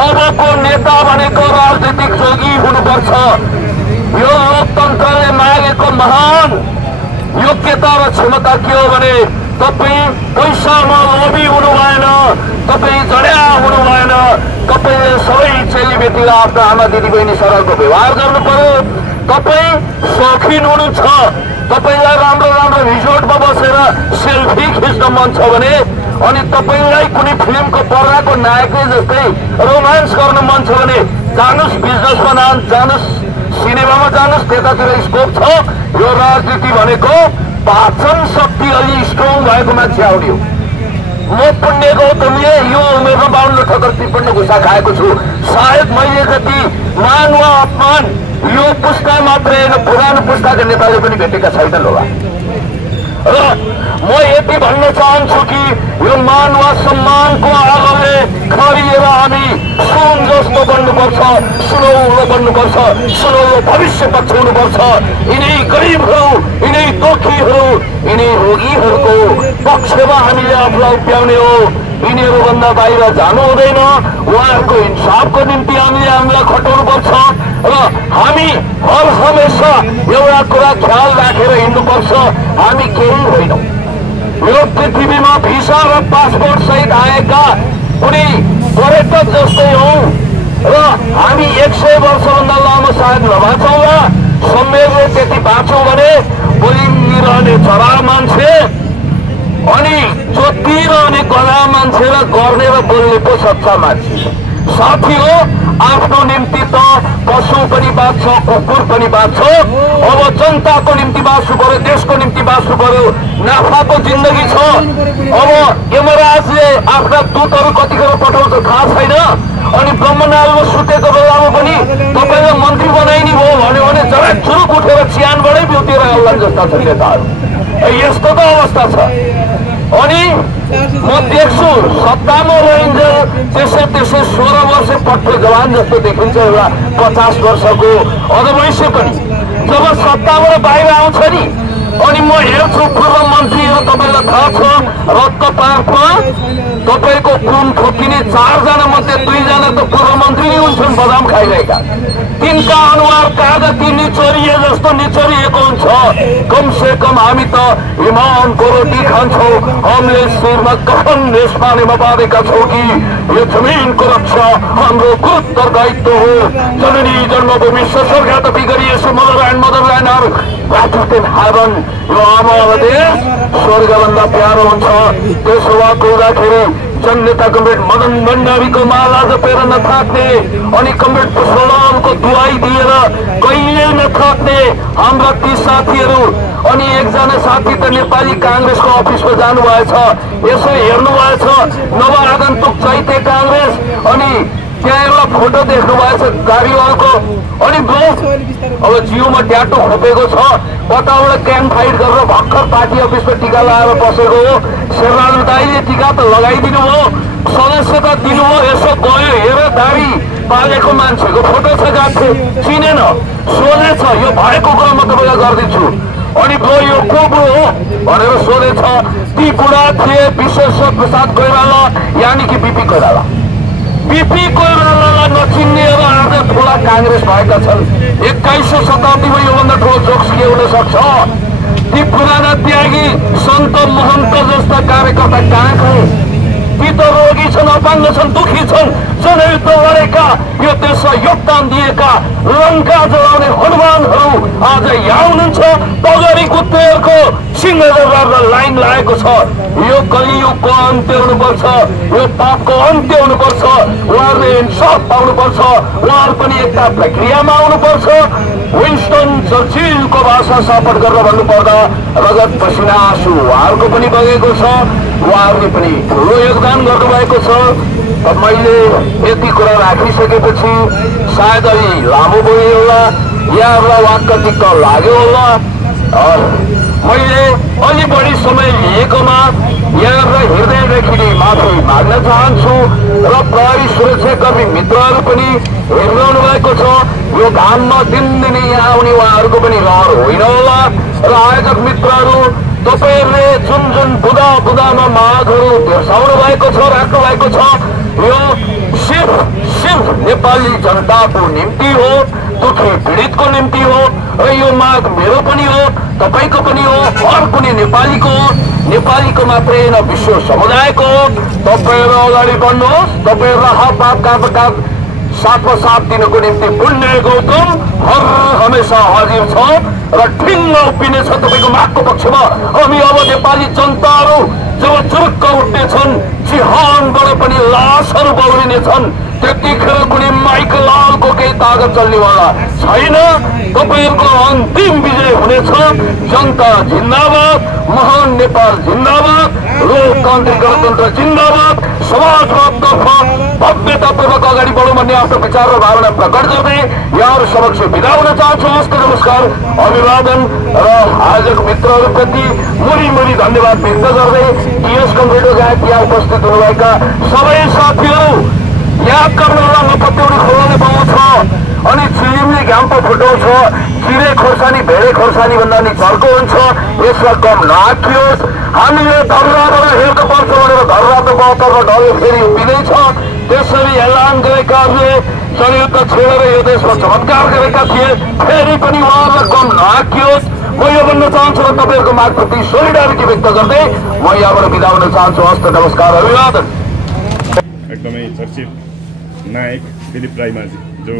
अबको नेता भनेको राजनीतिक जोगी हुनुपर्छ। यो लोकतन्त्रले मागेको महान योग्यता र क्षमता के हो भने तपाईँ पैसामा लोभी हुनु भएन, तपाईँ जड्या हुनु भएन, तपाईँले सबै चेलीबेटीलाई आफ्नो आमा दिदीबहिनी सरहको व्यवहार गर्नु पर्यो। तपाईँ शौखिन हुनु छ, तपाईँलाई राम्रो राम्रो रिजोर्टमा बसेर सेल्फी खिच्न मन छ भने अनि तपाईँलाई कुनै फिल्मको पर्दाको नायकले जस्तै रोमान्स गर्न मन छ भने जानुस्, बिजनेसमा जानुस्, सिनेमामा जानुस्, त्यतातिर स्कोप छ। यो राजनीति भनेको पाचन शक्ति अलि स्ट्रङ भएको मान्छे आउने हो। म पुण्य गौतमले यो उमेरमा 52 ठक्कर 53 घुसा खाएको छु। सायद मैले जति मान वा अपमान यो पुस्ता मात्रै होइन, पुरानो पुस्ताका नेताले पनि भेटेका छैनन् होला। र म यति भन्न चाहन्छु कि यो मान वा सम्मानको आगोले खरिएर हामी सुन जस्तो बन्नुपर्छ, सुनौलो बन्नुपर्छ, सुनौलो भविष्य पक्ष हुनुपर्छ। यिनै गरिबहरू, यिनै दुखीहरू, यिनै रोगीहरूको पक्षमा हामीले आफूलाई उभ्याउने हो। यिनीहरूभन्दा बाहिर जानु हुँदैन। उहाँहरूको इन्साफको निम्ति हामीलाई खटाउनु पर्छ र हामी हर हमेसा एउटा कुरा ख्याल राखेर हिँड्नुपर्छ, हामी केही होइनौँ। यो पृथ्वीमा भिसा र पासपोर्ट सहित आएका कुनै पर्यटक जस्तै हौ र हामी 100 वर्षभन्दा लामो सायद नबाँचौँला। सम्मेलले त्यति बाँचौँ भने बोलिरहने चरा मान्छे अनि जोतिरहने गधा मान्छे र गर्ने र बोल्ने पो सच्चा मान्छे। साथी हो, आफ्नो निम्ति त पशु पनि बाँच्छ, कुकुर पनि बाँच्छ। अब जनताको निम्ति बाँच्नु पर्यो, देशको निम्ति बाँच्नु पर्यो। नाफाको जिन्दगी छ। अब यमराजले आफ्ना दूतहरू कतिखेर पठाउँछ थाहा छैन। अनि ब्रह्मनालमा सुतेको बेलामा पनि तपाईँलाई मन्त्री बनाइने भयो भन्यो भने जरा चुरुक उठेर चियानबाटै बिउतिर आउलान् जस्ता छन् नेताहरू। यस्तो त अवस्था छ। अनि म देख्छु सत्तामा रहिन्छ त्यसै 16 वर्ष पट्टो जवान जस्तो देखिन्छ एउटा 50 वर्षको अधवैश्य पनि। जब सत्ताबाट बाहिर आउँछ नि अनि म हेर्छु पूर्व मन्त्रीहरू, तपाईँलाई थाहा छ रद्द पार्कमा तपाईँको कुन ठोकिने 4 जना मध्ये 2 जना त पूर्व मन्त्री नै हुन्छन् बदाम खाइरहेका। तिनका अनुहार कागती निचोरिए जस्तो निचोरिएको हुन्छ। कम से कम हामी त इमानको रोटी खान्छौँ। हामीले शिरमा कफन देश पानीमा बाँधेका छौँ कि यो जमिनको रक्षा हाम्रो उत्तरदायित्व हो। जननी जन्मभूमि ससर्घातपी गरिएछ motherland are better than heaven। यो आमाको देश स्वर्गभन्दा प्यारो हुन्छ। त्यसो भएको हुँदाखेरि जननेता कमरेड मदन भण्डारीको माला जपेर नथाक्ने अनि कमरेड पुष्पलालको दुवाई दिएर कहिले नथाक्ने हाम्रा ती साथीहरू अनि एकजना साथी त नेपाली कांग्रेसको अफिसमा जानुभएछ। यसो हेर्नुभएछ नवआगन्तुक चैते कांग्रेस अनि त्यहाँ एउटा फोटो देख्नु भएछ गाडीवालाको। अनि अब जिउमा ट्याटो खोपेको छ। कताबाट क्याम्प फाइट गरेर भर्खर पार्टी अफिसमा टिका लगाएर बसेको हो। शेरबहादुर दाइले टिका त लगाइदिनु भयो, सदस्यता दिनुभयो। यसो गयो हेर दाडी पालेको मान्छेको फोटो छ गाथे चिनेन सोधे छ। यो भएको कुरा म तपाईँलाई गरिदिन्छु। अनि यो को हो भनेर सोधेछ। ती बुढा थिए विश्वेश्वर प्रसाद कोइराला यानि कि बिपी कोइराला। बिपी कोइरालालाई नचिन्ने अब आज ठुला कांग्रेस भएका छन्। 21औं शताब्दीमा योभन्दा ठुलो जोक्स के हुन सक्छ? ती पुराना त्यागी सन्त महन्त जस्ता कार्यकर्ता कहाँ गए? ती त रोगी छन्, अपाङ्ग छन्, दुखी छन्, जनयुद्ध लडेका यो देशलाई योगदान दिएका लङ्का जलाउने हनुमानहरू आज यहाँ हुनुहुन्छ। बगरी कुत्तेहरूको सिंहदरबारमा लाइन लागेको छ। यो कलियुगको अन्त्य हुनुपर्छ, यो पापको अन्त्य हुनुपर्छ। उहाँहरूले इन्साफ पाउनुपर्छ, उहाँहरू पनि एकता प्रक्रियामा आउनुपर्छ। विन्स्टन चर्चिलको भाषा सापट गरेर भन्नुपर्दा रगत पसिना आँसु उहाँहरूको पनि बगेको छ। उहाँहरूले पनि ठुलो योगदान गर्नुभएको छ। मैले यति कुरा राखिसकेपछि सायद अलि लामो भयो होला, यहाँहरूलाई वाक्क दिक्क लाग्यो होला। मैले अलि बढी समय लिएकोमा यहाँहरूलाई हृदयदेखि नै माफी माग्न चाहन्छु र प्रहरी सुरक्षाकर्मी मित्रहरू पनि हेरिरहनु भएको छ। यो घाममा दिनदिनै यहाँ आउने उहाँहरूको पनि रहर होइन होला। र आयोजक मित्रहरू तपाईहरुले जुन जुन बुदामा मागहरू दर्शाउनु भएको छ, राख्नु भएको छ, यो सिर्फ नेपाली जनताको निम्ति हो, दुखी पीडितको निम्ति हो। र यो माग मेरो पनि हो, तपाईको पनि हो, हर कुनै नेपालीको हो। नेपालीको मात्रै होइन, विश्व समुदायको हो। तपाईहरु अगाडि बढ्नुहोस्। तपाईहरुलाई हातमा साथमा साथ दिनको निम्ति पुण्य गौतम हर हमेसा हाजिर छ र ठिङ्ग उभिनेछ तपाईको मागको पक्षमा। हामी अब नेपाली जनताहरू जब चुरुक्क उठ्नेछन्, जिहानबाट पनि लासहरू बौरिनेछन्, त्यतिखेर कुनै माइक लालको केही तागत चल्नेवाला छैन। तपाईहरुको अन्तिम विजय हुनेछ। जनता जिन्दाबाद, महान नेपाल जिन्दाबाद, लोकतान्त्रिक गणतन्त्र जिन्दाबाद। समाजवादतर्फ भव्यतापूर्वक अगाडि बढौँ भन्ने आफ्नो विचार र भावना प्रकट गर्दै यहाँहरू समक्ष बिदा हुन चाहन्छु। हस्त नमस्कार, अभिवादन र आयोजक मित्रहरूप्रति मुरी धन्यवाद व्यक्त गर्दै टिएस कमरेडको गायक यहाँ उपस्थित हुनुभएका सबै साथीहरू, यहाँ कर्णलामा पत्याउरी खोलाउने बाउ छ अनि चिलिमले घामको फुटाउँछ। चिरे खोर्सानी भेडे खोर्सानी भन्दा नि झर्को हुन्छ। यसलाई कम नआखियोस्। हामीले धर्राबाट हेर्नु पर्छ भनेर धर्राको बाउतर्फ ढल्यो फेरि उभिँदैछ। त्यसरी एलान गरेकाहरूले जनयुद्ध छेडेर यो देशमा चमत्कार गरेका थिए। फेरि पनि उहाँहरूलाई कम नआखियोस्। म यो भन्न चाहन्छु र तपाईँहरूको मागप्रति सोलिडारिटी व्यक्त गर्दै म यहाँबाट बिदा हुन चाहन्छु। हस्त नमस्कार, अभिवादन। एकदमै चर्चित नायक दिलीप राईमाझी जो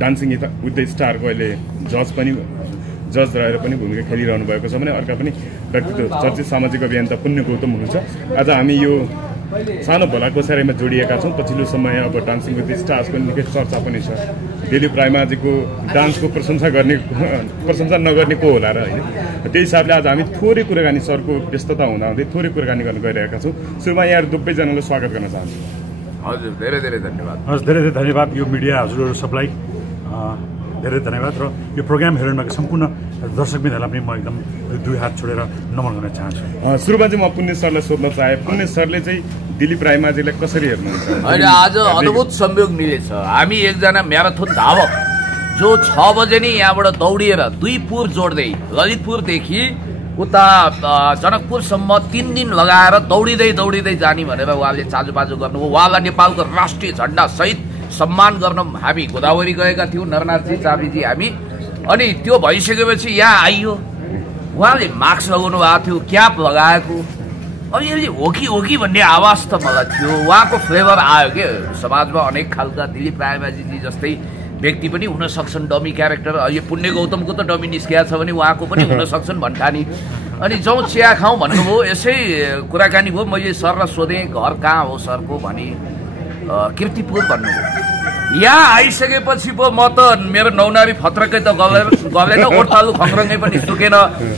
डान्सिङ विथ द स्टारको अहिले जज रहेर पनि भूमिका खेलिरहनु भएको छ भने अर्का पनि व्यक्तित्व चर्चित सामाजिक अभियन्ता पुण्य गौतम हुनुहुन्छ। आज हामी यो सानो भलाको सेराइमा जोडिएका छौँ। पछिल्लो समय अब डान्सिङ विथ द स्टार्सको निकै चर्चा पनि छ। दिलीप राईमाझीको डान्सको प्रशंसा नगर्ने को होला र होइन। त्यही हिसाबले आज हामी थोरै कुराकानी सरको व्यस्तता हुँदाहुँदै थोरै कुराकानी गर्न गइरहेका छौँ। सुरुमा यहाँ दुवैजनालाई स्वागत गर्न चाहन्छु। हजुर, धेरै धन्यवाद। हजुर, धेरै धन्यवाद। यो मिडिया हजुरहरू सबलाई धेरै धन्यवाद र यो प्रोग्राम हेर्नुमा सम्पूर्ण दर्शकबिनहरूलाई पनि म एकदम दुई हात छोडेर नमन गर्न चाहन्छु। सुरुमा चाहिँ म पुण्य सरलाई सोध्न चाहे, पुण्य सरले चाहिँ दिलीप राईमाझीलाई कसरी हेर्नुहुन्छ? होइन, आज अद्भुत संयोग मिलेछ। हामी एकजना म्याराथन धावक जो 6 बजे नै यहाँबाट दौडिएर 2 पुर जोड्दै ललितपुरदेखि उता जनकपुरसम्म 3 दिन लगाएर दौडिँदै जाने भनेर उहाँले चाजुबाजु गर्नुभयो। उहाँलाई नेपालको राष्ट्रिय झन्डा सहित सम्मान गर्न हामी गोदावरी गएका थियौँ, नरनाथजी चाबीजी हामी। अनि त्यो भइसकेपछि यहाँ आइयो, उहाँले मास्क लगाउनु भएको थियो, क्याप लगाएको। अब यसले हो कि भन्ने आवाज त मलाई थियो। उहाँको फ्लेभर आयो के समाजमा। अनेक खालका दिलीप रायमाझीजी जस्तै व्यक्ति पनि हुन सक्छन्, डमी क्यारेक्टर। यो पुण्य गौतमको त डमी निस्किया छ भने उहाँको पनि हुन सक्छन् भन्ठानी। अनि जाउँ चिया खाउँ भन्नुभयो, यसै कुराकानी भयो। मैले सरलाई सोधेँ घर कहाँ हो सरको भने कीर्तिपुर भन्नुभयो। यहाँ आइसकेपछि पो म त मेरो नौनारी फत्रकै त गलेन, ओर्तालु खङ्ग्रङ्गै पनि सुकेन।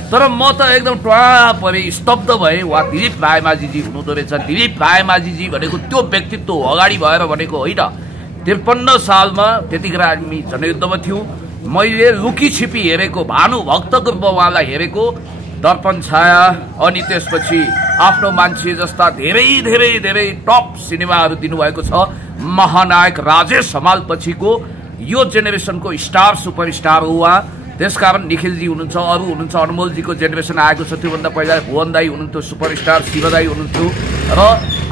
तर म त एकदम टुवा परे, स्तब्ध भएँ। वा दिलीप रायमाझीजी हुनुहुँदो रहेछ। दिलीप रायमाझीजी भनेको त्यो व्यक्तित्व अगाडि भएर भनेको होइन। 53 सालमा त्यतिखेर हामी जनयुद्धमा थियौँ। मैले लुकी छिपी हेरेको, भानुभक्तको रूपमा उहाँलाई हेरेको, दर्पण छाया, अनि त्यसपछि आफ्नो मान्छे जस्ता धेरै टप सिनेमाहरू दिनुभएको छ। महानायक राजेश हमाल पछिको यो जेनेरेसनको स्टार सुपरस्टार हो उहाँ। त्यसकारण निखिलजी हुनुहुन्छ, अरू हुनुहुन्छ, अनमोलजीको जेनेरेसन आएको छ। त्योभन्दा पहिला भुवन दाई हुनुहुन्थ्यो सुपरस्टार, शिव दाई हुनुहुन्थ्यो। र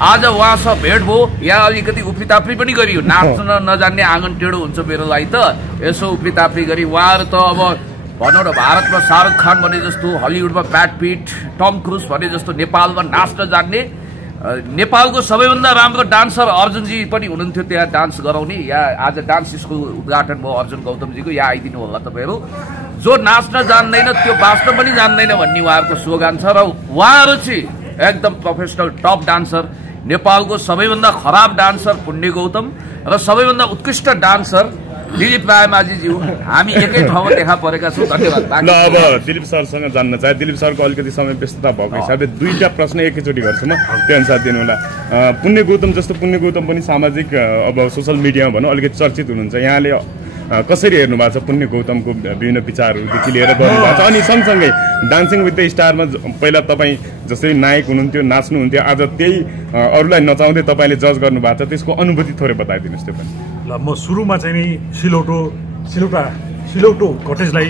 आज उहाँसँग भेट भयो। यहाँ अलिकति उफ्रीताफ्री पनि गरियो। नाच्न नजान्ने आँगन टेढो हुन्छ मेरो लागि त। यसो उफ्रीताफ्री गरी उहाँहरू त अब भनौँ न भारतमा शाहरुख खान भने जस्तो, हलिउडमा ब्राड पिट, टम क्रुज भने जस्तो नेपालमा नाच्न जान्ने, नेपालको सबैभन्दा राम्रो डान्सर अर्जुनजी पनि हुनुहुन्थ्यो त्यहाँ डान्स गराउने। यहाँ आज डान्स स्कुल उद्घाटन भयो अर्जुन गौतमजीको, यहाँ आइदिनु होला तपाईँहरू। जो नाच्न जान्दैन त्यो बाँच्न पनि जान्दैन भन्ने उहाँहरूको स्लोगान छ। र उहाँहरू चाहिँ एकदम प्रोफेसनल टप डान्सर। नेपालको सबैभन्दा खराब डान्सर पुण्य गौतम र सबैभन्दा उत्कृष्ट डान्सर दिलीप रायमाझीजी हुन्। हामी एकै ठाउँमा देखा परेका छौँ। धन्यवाद। ल अब दिलीप सरसँग जान्न चाहे, दिलीप सरको अलिकति समय व्यस्तता भएको हिसाबले 2टा प्रश्न एकैचोटि गर्छु म, त्यो अनुसार दिनुहोला। पुण्य गौतम जस्तो पुण्य गौतम पनि सामाजिक अब सोसल मिडियामा भनौँ अलिकति चर्चित हुनुहुन्छ। यहाँले कसरी हेर्नु भएको छ पुण्य गौतमको विभिन्न विचारहरूदेखि लिएर गर्नु भएको छ? अनि सँगसँगै डान्सिङ विथ द स्टारमा पहिला तपाईँ जस्तै नायक हुनुहुन्थ्यो, नाच्नुहुन्थ्यो, आज त्यही अरूलाई नचाउँदै तपाईँले जज गर्नु भएको छ, त्यसको अनुभूति थोरै बताइदिनुहोस् त्यो पनि। ल म सुरुमा चाहिँ नि सिलौटो कटेजलाई,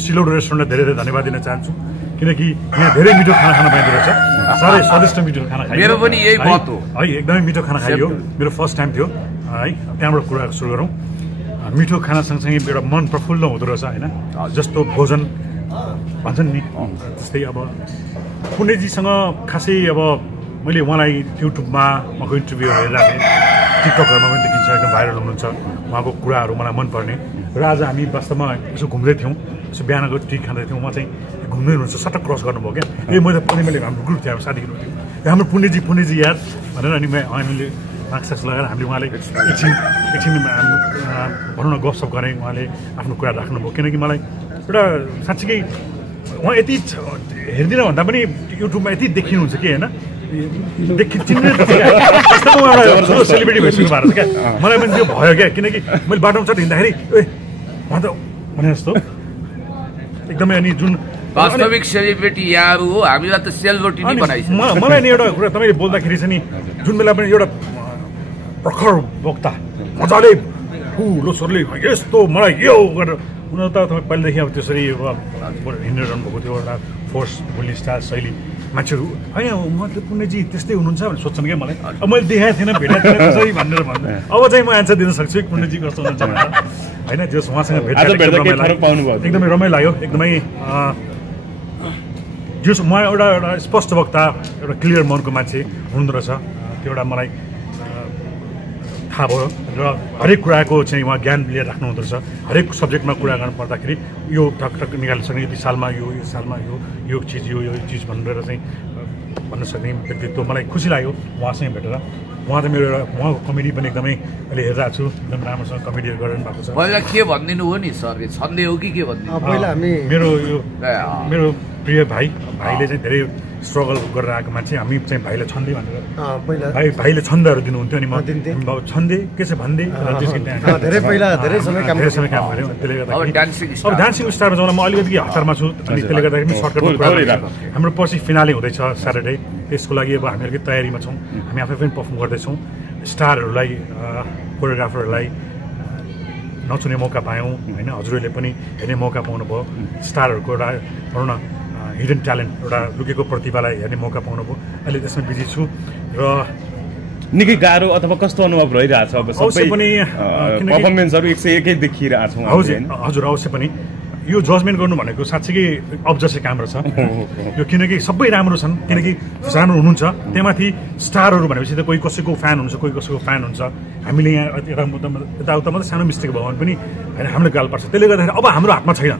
सिलौटो रेस्टुरेन्टलाई धेरै धन्यवाद दिन चाहन्छु। किनकि यहाँ धेरै मिठो खाना खान पाइँदो रहेछ, साह्रै स्वादिष्ट मिठो खाना खाइयो। मेरो पनि यही बात हो है, एकदमै मिठो खाना खाइयो। मेरो फर्स्ट टाइम थियो है। त्यहाँबाट कुरा सुरु गरौँ। मिठो खाना सँगसँगै एउटा मन प्रफुल्ल हुँदो रहेछ होइन। जस्तो भोजन भन्छन् नि त्यस्तै। अब पुण्यजीसँग खासै अब मैले उहाँलाई युट्युबमा उहाँको इन्टरभ्यू हेरिरहेको थिएँ, टिकटकहरूमा पनि देखिन्छ, एकदम भाइरल हुनुहुन्छ। उहाँको कुराहरू मलाई मनपर्ने। र आज हामी वास्तवमा यसो घुम्दै थियौँ, यसो बिहानको टी खाँदै थियौँ। उहाँ चाहिँ घुम्दै हुनुहुन्छ, सटक क्रस गर्नुभयो क्या। मैले हाम्रो ग्रुप थियो, हाम्रो साथी ग्रुप थियो, हाम्रो पुण्यजी यार भनेर। अनि हामीले मास्क लगाएर हामीले उहाँले एकछिन भनौँ न गफसप गरेँ। उहाँले आफ्नो कुरा राख्नुभयो। किनकि मलाई एउटा साँच्चीकै उहाँ यति हेर्दिनँ भन्दा पनि युट्युबमा यति देखिनुहुन्छ कि होइन, सेलिब्रेटी भइसक्नु भएको छ क्या। मलाई पनि त्यो भयो क्या। किनकि मैले बाटोमा चढ हिँड्दाखेरि उहाँ त भने जस्तो एकदमै। अनि जुन वास्तविक सेलिब्रेटी यहाँहरू हो, हामीलाई त सेलिब्रेटी नै बनाइन्छ। मलाई नि एउटा कुरा तपाईँले बोल्दाखेरि चाहिँ नि जुन बेला पनि एउटा प्रखर वक्ता मजाले ठुलो स्वरले यस्तो मलाई यो गरेर, हुन त तपाईँ पहिलेदेखि अब त्यसरी हिँडिरहनु भएको थियो। एउटा फोर्स बोल्ने स्टाइल शैली मान्छेहरू होइन उहाँ त पुण्यजी त्यस्तै हुनुहुन्छ भनेर सोध्छन् क्या मलाई। अब मैले देखाएको थिएन, भेटेको थिएन कसरी भनेर भन्दा अब चाहिँ म एन्सर दिन सक्छु पुण्यजी कस्तो हुनुहुन्छ भनेर होइन। त्यो उहाँसँग भेट एकदमै रमाइलो लाग्यो। एकदमै जो म एउटा स्पष्ट वक्ता, एउटा क्लियर मनको मान्छे हुनुहुँदो रहेछ, त्यो एउटा मलाई थाहा भयो। र हरेक कुराको चाहिँ उहाँ ज्ञान लिएर राख्नुहुँदो रहेछ। हरेक सब्जेक्टमा कुरा गर्नु पर्दाखेरि यो टक निकालिसक्ने, यति सालमा सालमा यो चिज यो चिज भनेर चाहिँ भन्न सक्ने व्यक्तित्व मलाई खुसी लाग्यो उहाँसँग भेटेर। उहाँ त मेरो एउटा उहाँको कमेडी पनि एकदमै अहिले हेरिरहेको छु, एकदम राम्रोसँग कमेडीहरू गरिरहनु भएको छ। पहिला के भनिदिनु हो नि सरले, छन्दै हो कि के भनिदिनु? पहिला हामी मेरो प्रिय भाइले चाहिँ धेरै स्ट्रगल गरेर आएको मान्छे। हामी चाहिँ भाइलाई छन्दे भनेर भाइले छन्दहरू दिनुहुन्थ्यो। अनि म छन्दे के छ भन्दै धेरै समय काम गऱ्यौँ। त्यसले गर्दाखेरि अब डान्सिङ स्टारमा जाँदा म अलिकति हतारमा छु। अनि त्यसले गर्दाखेरि सर्टकटमा हाम्रो पछि फिनाले हुँदैछ स्याटरडे। त्यसको लागि अब हामी अलिकति तयारीमा छौँ। हामी आफै पनि पर्फर्म गर्दैछौँ। स्टारहरूलाई, कोरियोग्राफरहरूलाई नचुने मौका पायौँ होइन। हजुरहरूले पनि हेर्ने मौका पाउनुभयो। स्टारहरूको एउटा भनौँ न हिडन ट्यालेन्ट एउटा लुकेको प्रतिभालाई हेर्ने मौका पाउनु भयो। अहिले त्यसमा बिजी छु र निकै गाह्रो अथवा कस्तो अनुभव रहिरहेछ अब सबै पनि पर्फर्मेन्सहरू 101 देखिरहेछौँ हजुर अवश्य पनि यो जजमेन्ट गर्नु भनेको साँच्चीकै अब्जर्भै काम रहेछ यो किनकि सबै राम्रो छन् किनकि राम्रो हुनुहुन्छ त्यहाँमाथि स्टारहरू भनेपछि त कोही कसैको फ्यान हुन्छ कोही कसैको फ्यान हुन्छ हामीले यहाँ यताउता मात्रै सानो मिस्टेक भयो भने पनि होइन हामीले गाल पर्छ त्यसले गर्दाखेरि अब हाम्रो हातमा छैन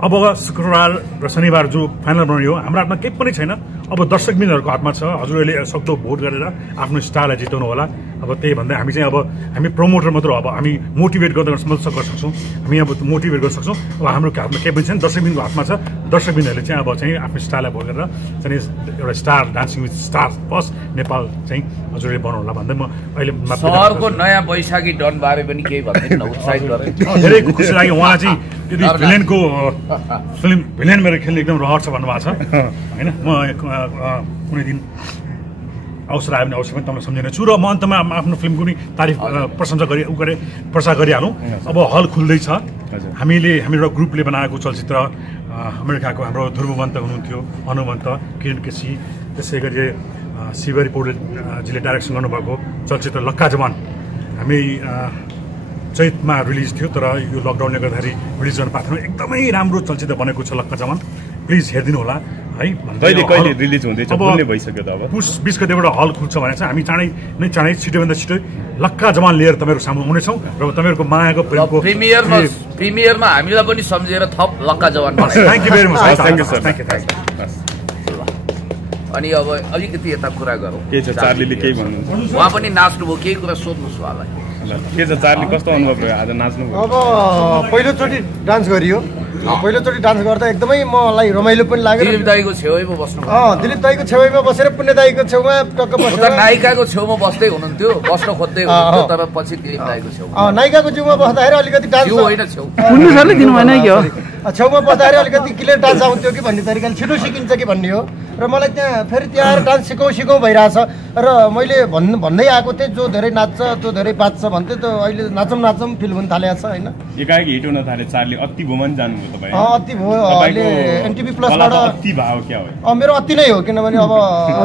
अब शुक्रबार र शनिबार जो फाइनल बनाउने हो हाम्रो हातमा केही पनि छैन अब दर्शकबिनहरूको हातमा छ हजुरहरूले सक्दो भोट गरेर आफ्नो स्टारलाई जिताउनु होला अब त्यही भन्दा हामी चाहिँ अब हामी प्रमोटर मात्र अब हामी मोटिभेट गर्न सक्छौँ हामी अब मोटिभेट गर्न सक्छौँ अब हाम्रो हातमा केही पनि छैन दर्शकबिनको हातमा छ दर्शकबिनहरूले चाहिँ अब चाहिँ आफ्नो स्टारलाई भोट गरेर चाहिँ एउटा star dancing with star plus Nepal चाहिँ हजुरले बनाउनु होला भन्दै म अहिले सहरको नयाँ वैशाखी डनबारे पनि केही भन्दैन उत्साहित गरेँ धेरै खुसी लाग्यो उहाँ चाहिँ यदि भिलेनको फिल्म भिलेन मेरो खेल्ने एकदम रहर छ भन्नुभएको छ होइन म कुनै दिन अवसर आयो भने अवश्य पनि तपाईँलाई सम्झिने छु र म अन्तमा आफ्नो फिल्मको पनि तारिफ प्रशंसा प्रचार गरिहालौँ अब हल खुल्दैछ हाम्रो एउटा ग्रुपले बनाएको चलचित्र अमेरिकाको हाम्रो ध्रुववन्त हुनुहुन्थ्यो अनुवन्त किरण केसी त्यसै गरी शिवरी पौडेलजीले डाइरेक्सन गर्नुभएको चलचित्र लक्का जवान हामी चैतमा रिलिज थियो तर यो लकडाउनले गर्दाखेरि रिलिज गर्न पाएको थिएन एकदमै राम्रो चलचित्र बनेको छ लक्का जवान प्लिज हेरिदिनु होला है कहिले रिलिज हुँदैछ कुनै भइसक्यो त अब पुस 20 गतेबाट हल खुल्छ भने चाहिँ हामी चाँडै छिटोभन्दा छिटो लक्का जवान लिएर तपाईँहरूको सामु आउनेछौँ र तपाईँहरूको मायाको प्रेमको प्रिमियरमा हामीलाई पनि सम्झेर थप लक्का जवान thank you very much thank you sir अनि अब अलिकति यता कुरा गरौँ के छ चार्लीले केही भन्नुहुन्छ उहाँ पनि नाच्नुभयो केही कुरा सोध्नुहोस् उहाँलाई के छ चार्ली कस्तो अनुभव रह्यो आज नाच्नु अब पहिलोचोटि डान्स गरियो पहिलोचोटि डान्स गर्दा एकदमै मलाई रमाइलो पनि लाग्यो दिलीप दाईको छेउमा बस्नु दिलीप दाईको छेउमा बसेर पुण्य दाईको छेउमा टक्क बसेर नायिकाको छेउमा बस्दै हुनुहुन्थ्यो बस्न खोज्दै हुनुहुन्थ्यो तर पछि दिलीप दाईको छेउमा नायिकाको छेउमा बस्दाखेरि अलिकति डान्स होइन छेउ पुण्य सरले दिनु भएन कि हो छेउमा बस्दाखेरि अलिकति क्लियर डान्स आउँथ्यो कि भन्ने तरिकाले छिटो सिकिन्छ कि भन्ने हो र मलाई त्यहाँ फेरि त्यहाँ आएर डान्स सिकाउँ भइरहेछ र मैले भन्दै आएको थिएँ जो धेरै नाच्छ जो धेरै बाँच्छ भन्थेँ त अहिले नाचौँ फिल हुन थालेको छ होइन एकाएक हिट हुन थाले चार्ली अति भोमा नि जानुभयो तपाईँ अति भयो अहिले एनटिभी प्लसबाट अति भाव क्या हो मेरो अति नै हो किनभने अब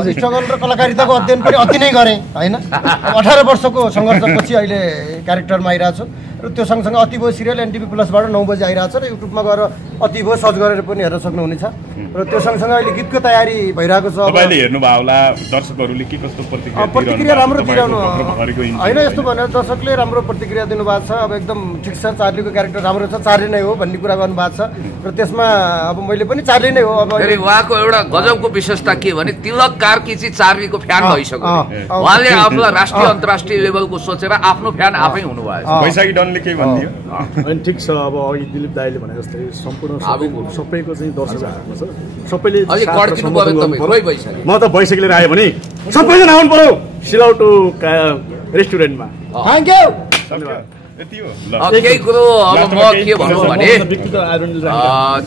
स्ट्रगल र कलाकारिताको अध्ययन पनि अति नै गरेँ होइन 18 वर्षको सङ्घर्षपछि अहिले क्यारेक्टरमा आइरहेको छु र त्यो सँगसँगै अति भयो सिरियल एनटिभी प्लसबाट 9 बजी आइरहेको छ र युट्युबमा गएर अति भयो सर्च गरेर पनि हेर्न सक्नुहुनेछ र त्यो सँगसँगै अहिले गीतको तयारी भइरहेको छ तपाईँले हेर्नु भयो होला दर्शकहरूले के कस्तो प्रतिक्रिया राम्रो दिइरहनु होइन यस्तो भनेर दर्शकले राम्रो प्रतिक्रिया दिनुभएको छ अब एकदम ठिक छ चार्लीको क्यारेक्टर राम्रो छ चार्ली नै हो भन्ने कुरा गर्नुभएको छ र त्यसमा अब मैले पनि चार्ली नै हो अब उहाँको एउटा गजबको विशेषता के भने तिलक कार्की चाहिँ चार्लीको फ्यान भइसक्यो उहाँले आफूलाई राष्ट्रिय अन्तर्राष्ट्रिय लेभलको सोचेर आफ्नो फ्यान आफै हुनुभयो वैशाखी डनले के भन्दियो अनि ठिक छ अब अघि दिलीप दाईले भने जस्तै सम्पूर्ण सबैको चाहिँ दर्शकहरूको छ सबैले अलि कड्किनु पर्यो तपाईँ रोइ वैशाखी म त वैशाखी लिएर आयो भने सबैजना आउनु पर्यो सिलौटो रेस्टुरेन्टमा थ्याङ्क यू यति हो केही कुरो अब म के भन्नु भने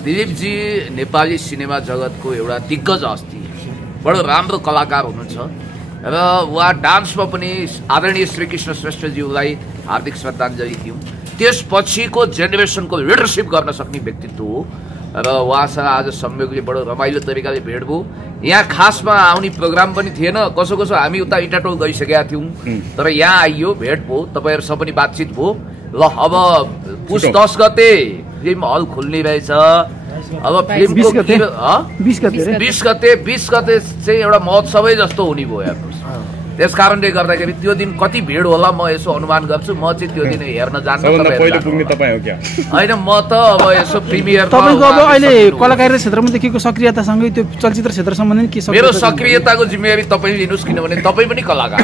दिलीपजी नेपाली सिनेमा जगतको एउटा दिग्गज हस्ती बडो राम्रो कलाकार हुनुहुन्छ र उहाँ डान्समा पनि आदरणीय श्रीकृष्ण श्रेष्ठज्यूलाई हार्दिक श्रद्धाञ्जली दिउँ त्यसपछिको जेनेरेसनको लिडरसिप गर्न सक्ने व्यक्तित्व हो र उहाँसँग आज संयोगले बडो रमाइलो तरिकाले भेट भयो यहाँ खासमा आउने प्रोग्राम पनि थिएन कसो हामी उता इटाटोल गइसकेका थियौँ तर यहाँ आइयो भेट भयो तपाईँहरूसँग पनि बातचित भयो ल अब पुस 10 गते फिल्म हल खुल्ने रहेछ अब फिल्मको 20 गते चाहिँ एउटा महोत्सवै जस्तो हुने भयो हेर्नुहोस् त्यस कारणले गर्दाखेरि त्यो दिन कति भिड होला म यसो अनुमान गर्छु म चाहिँ त्यो दिन हेर्न जान्छु होइन म त अब यसो प्रिमियर तपाईँको अब अहिले कलाकारिता क्षेत्रमा देखिएको सक्रियतासँगै त्यो चलचित्र क्षेत्र सम्बन्धी के मेरो सक्रियताको जिम्मेवारी तपाईँ लिनुहोस् किनभने तपाईँ पनि कलाकार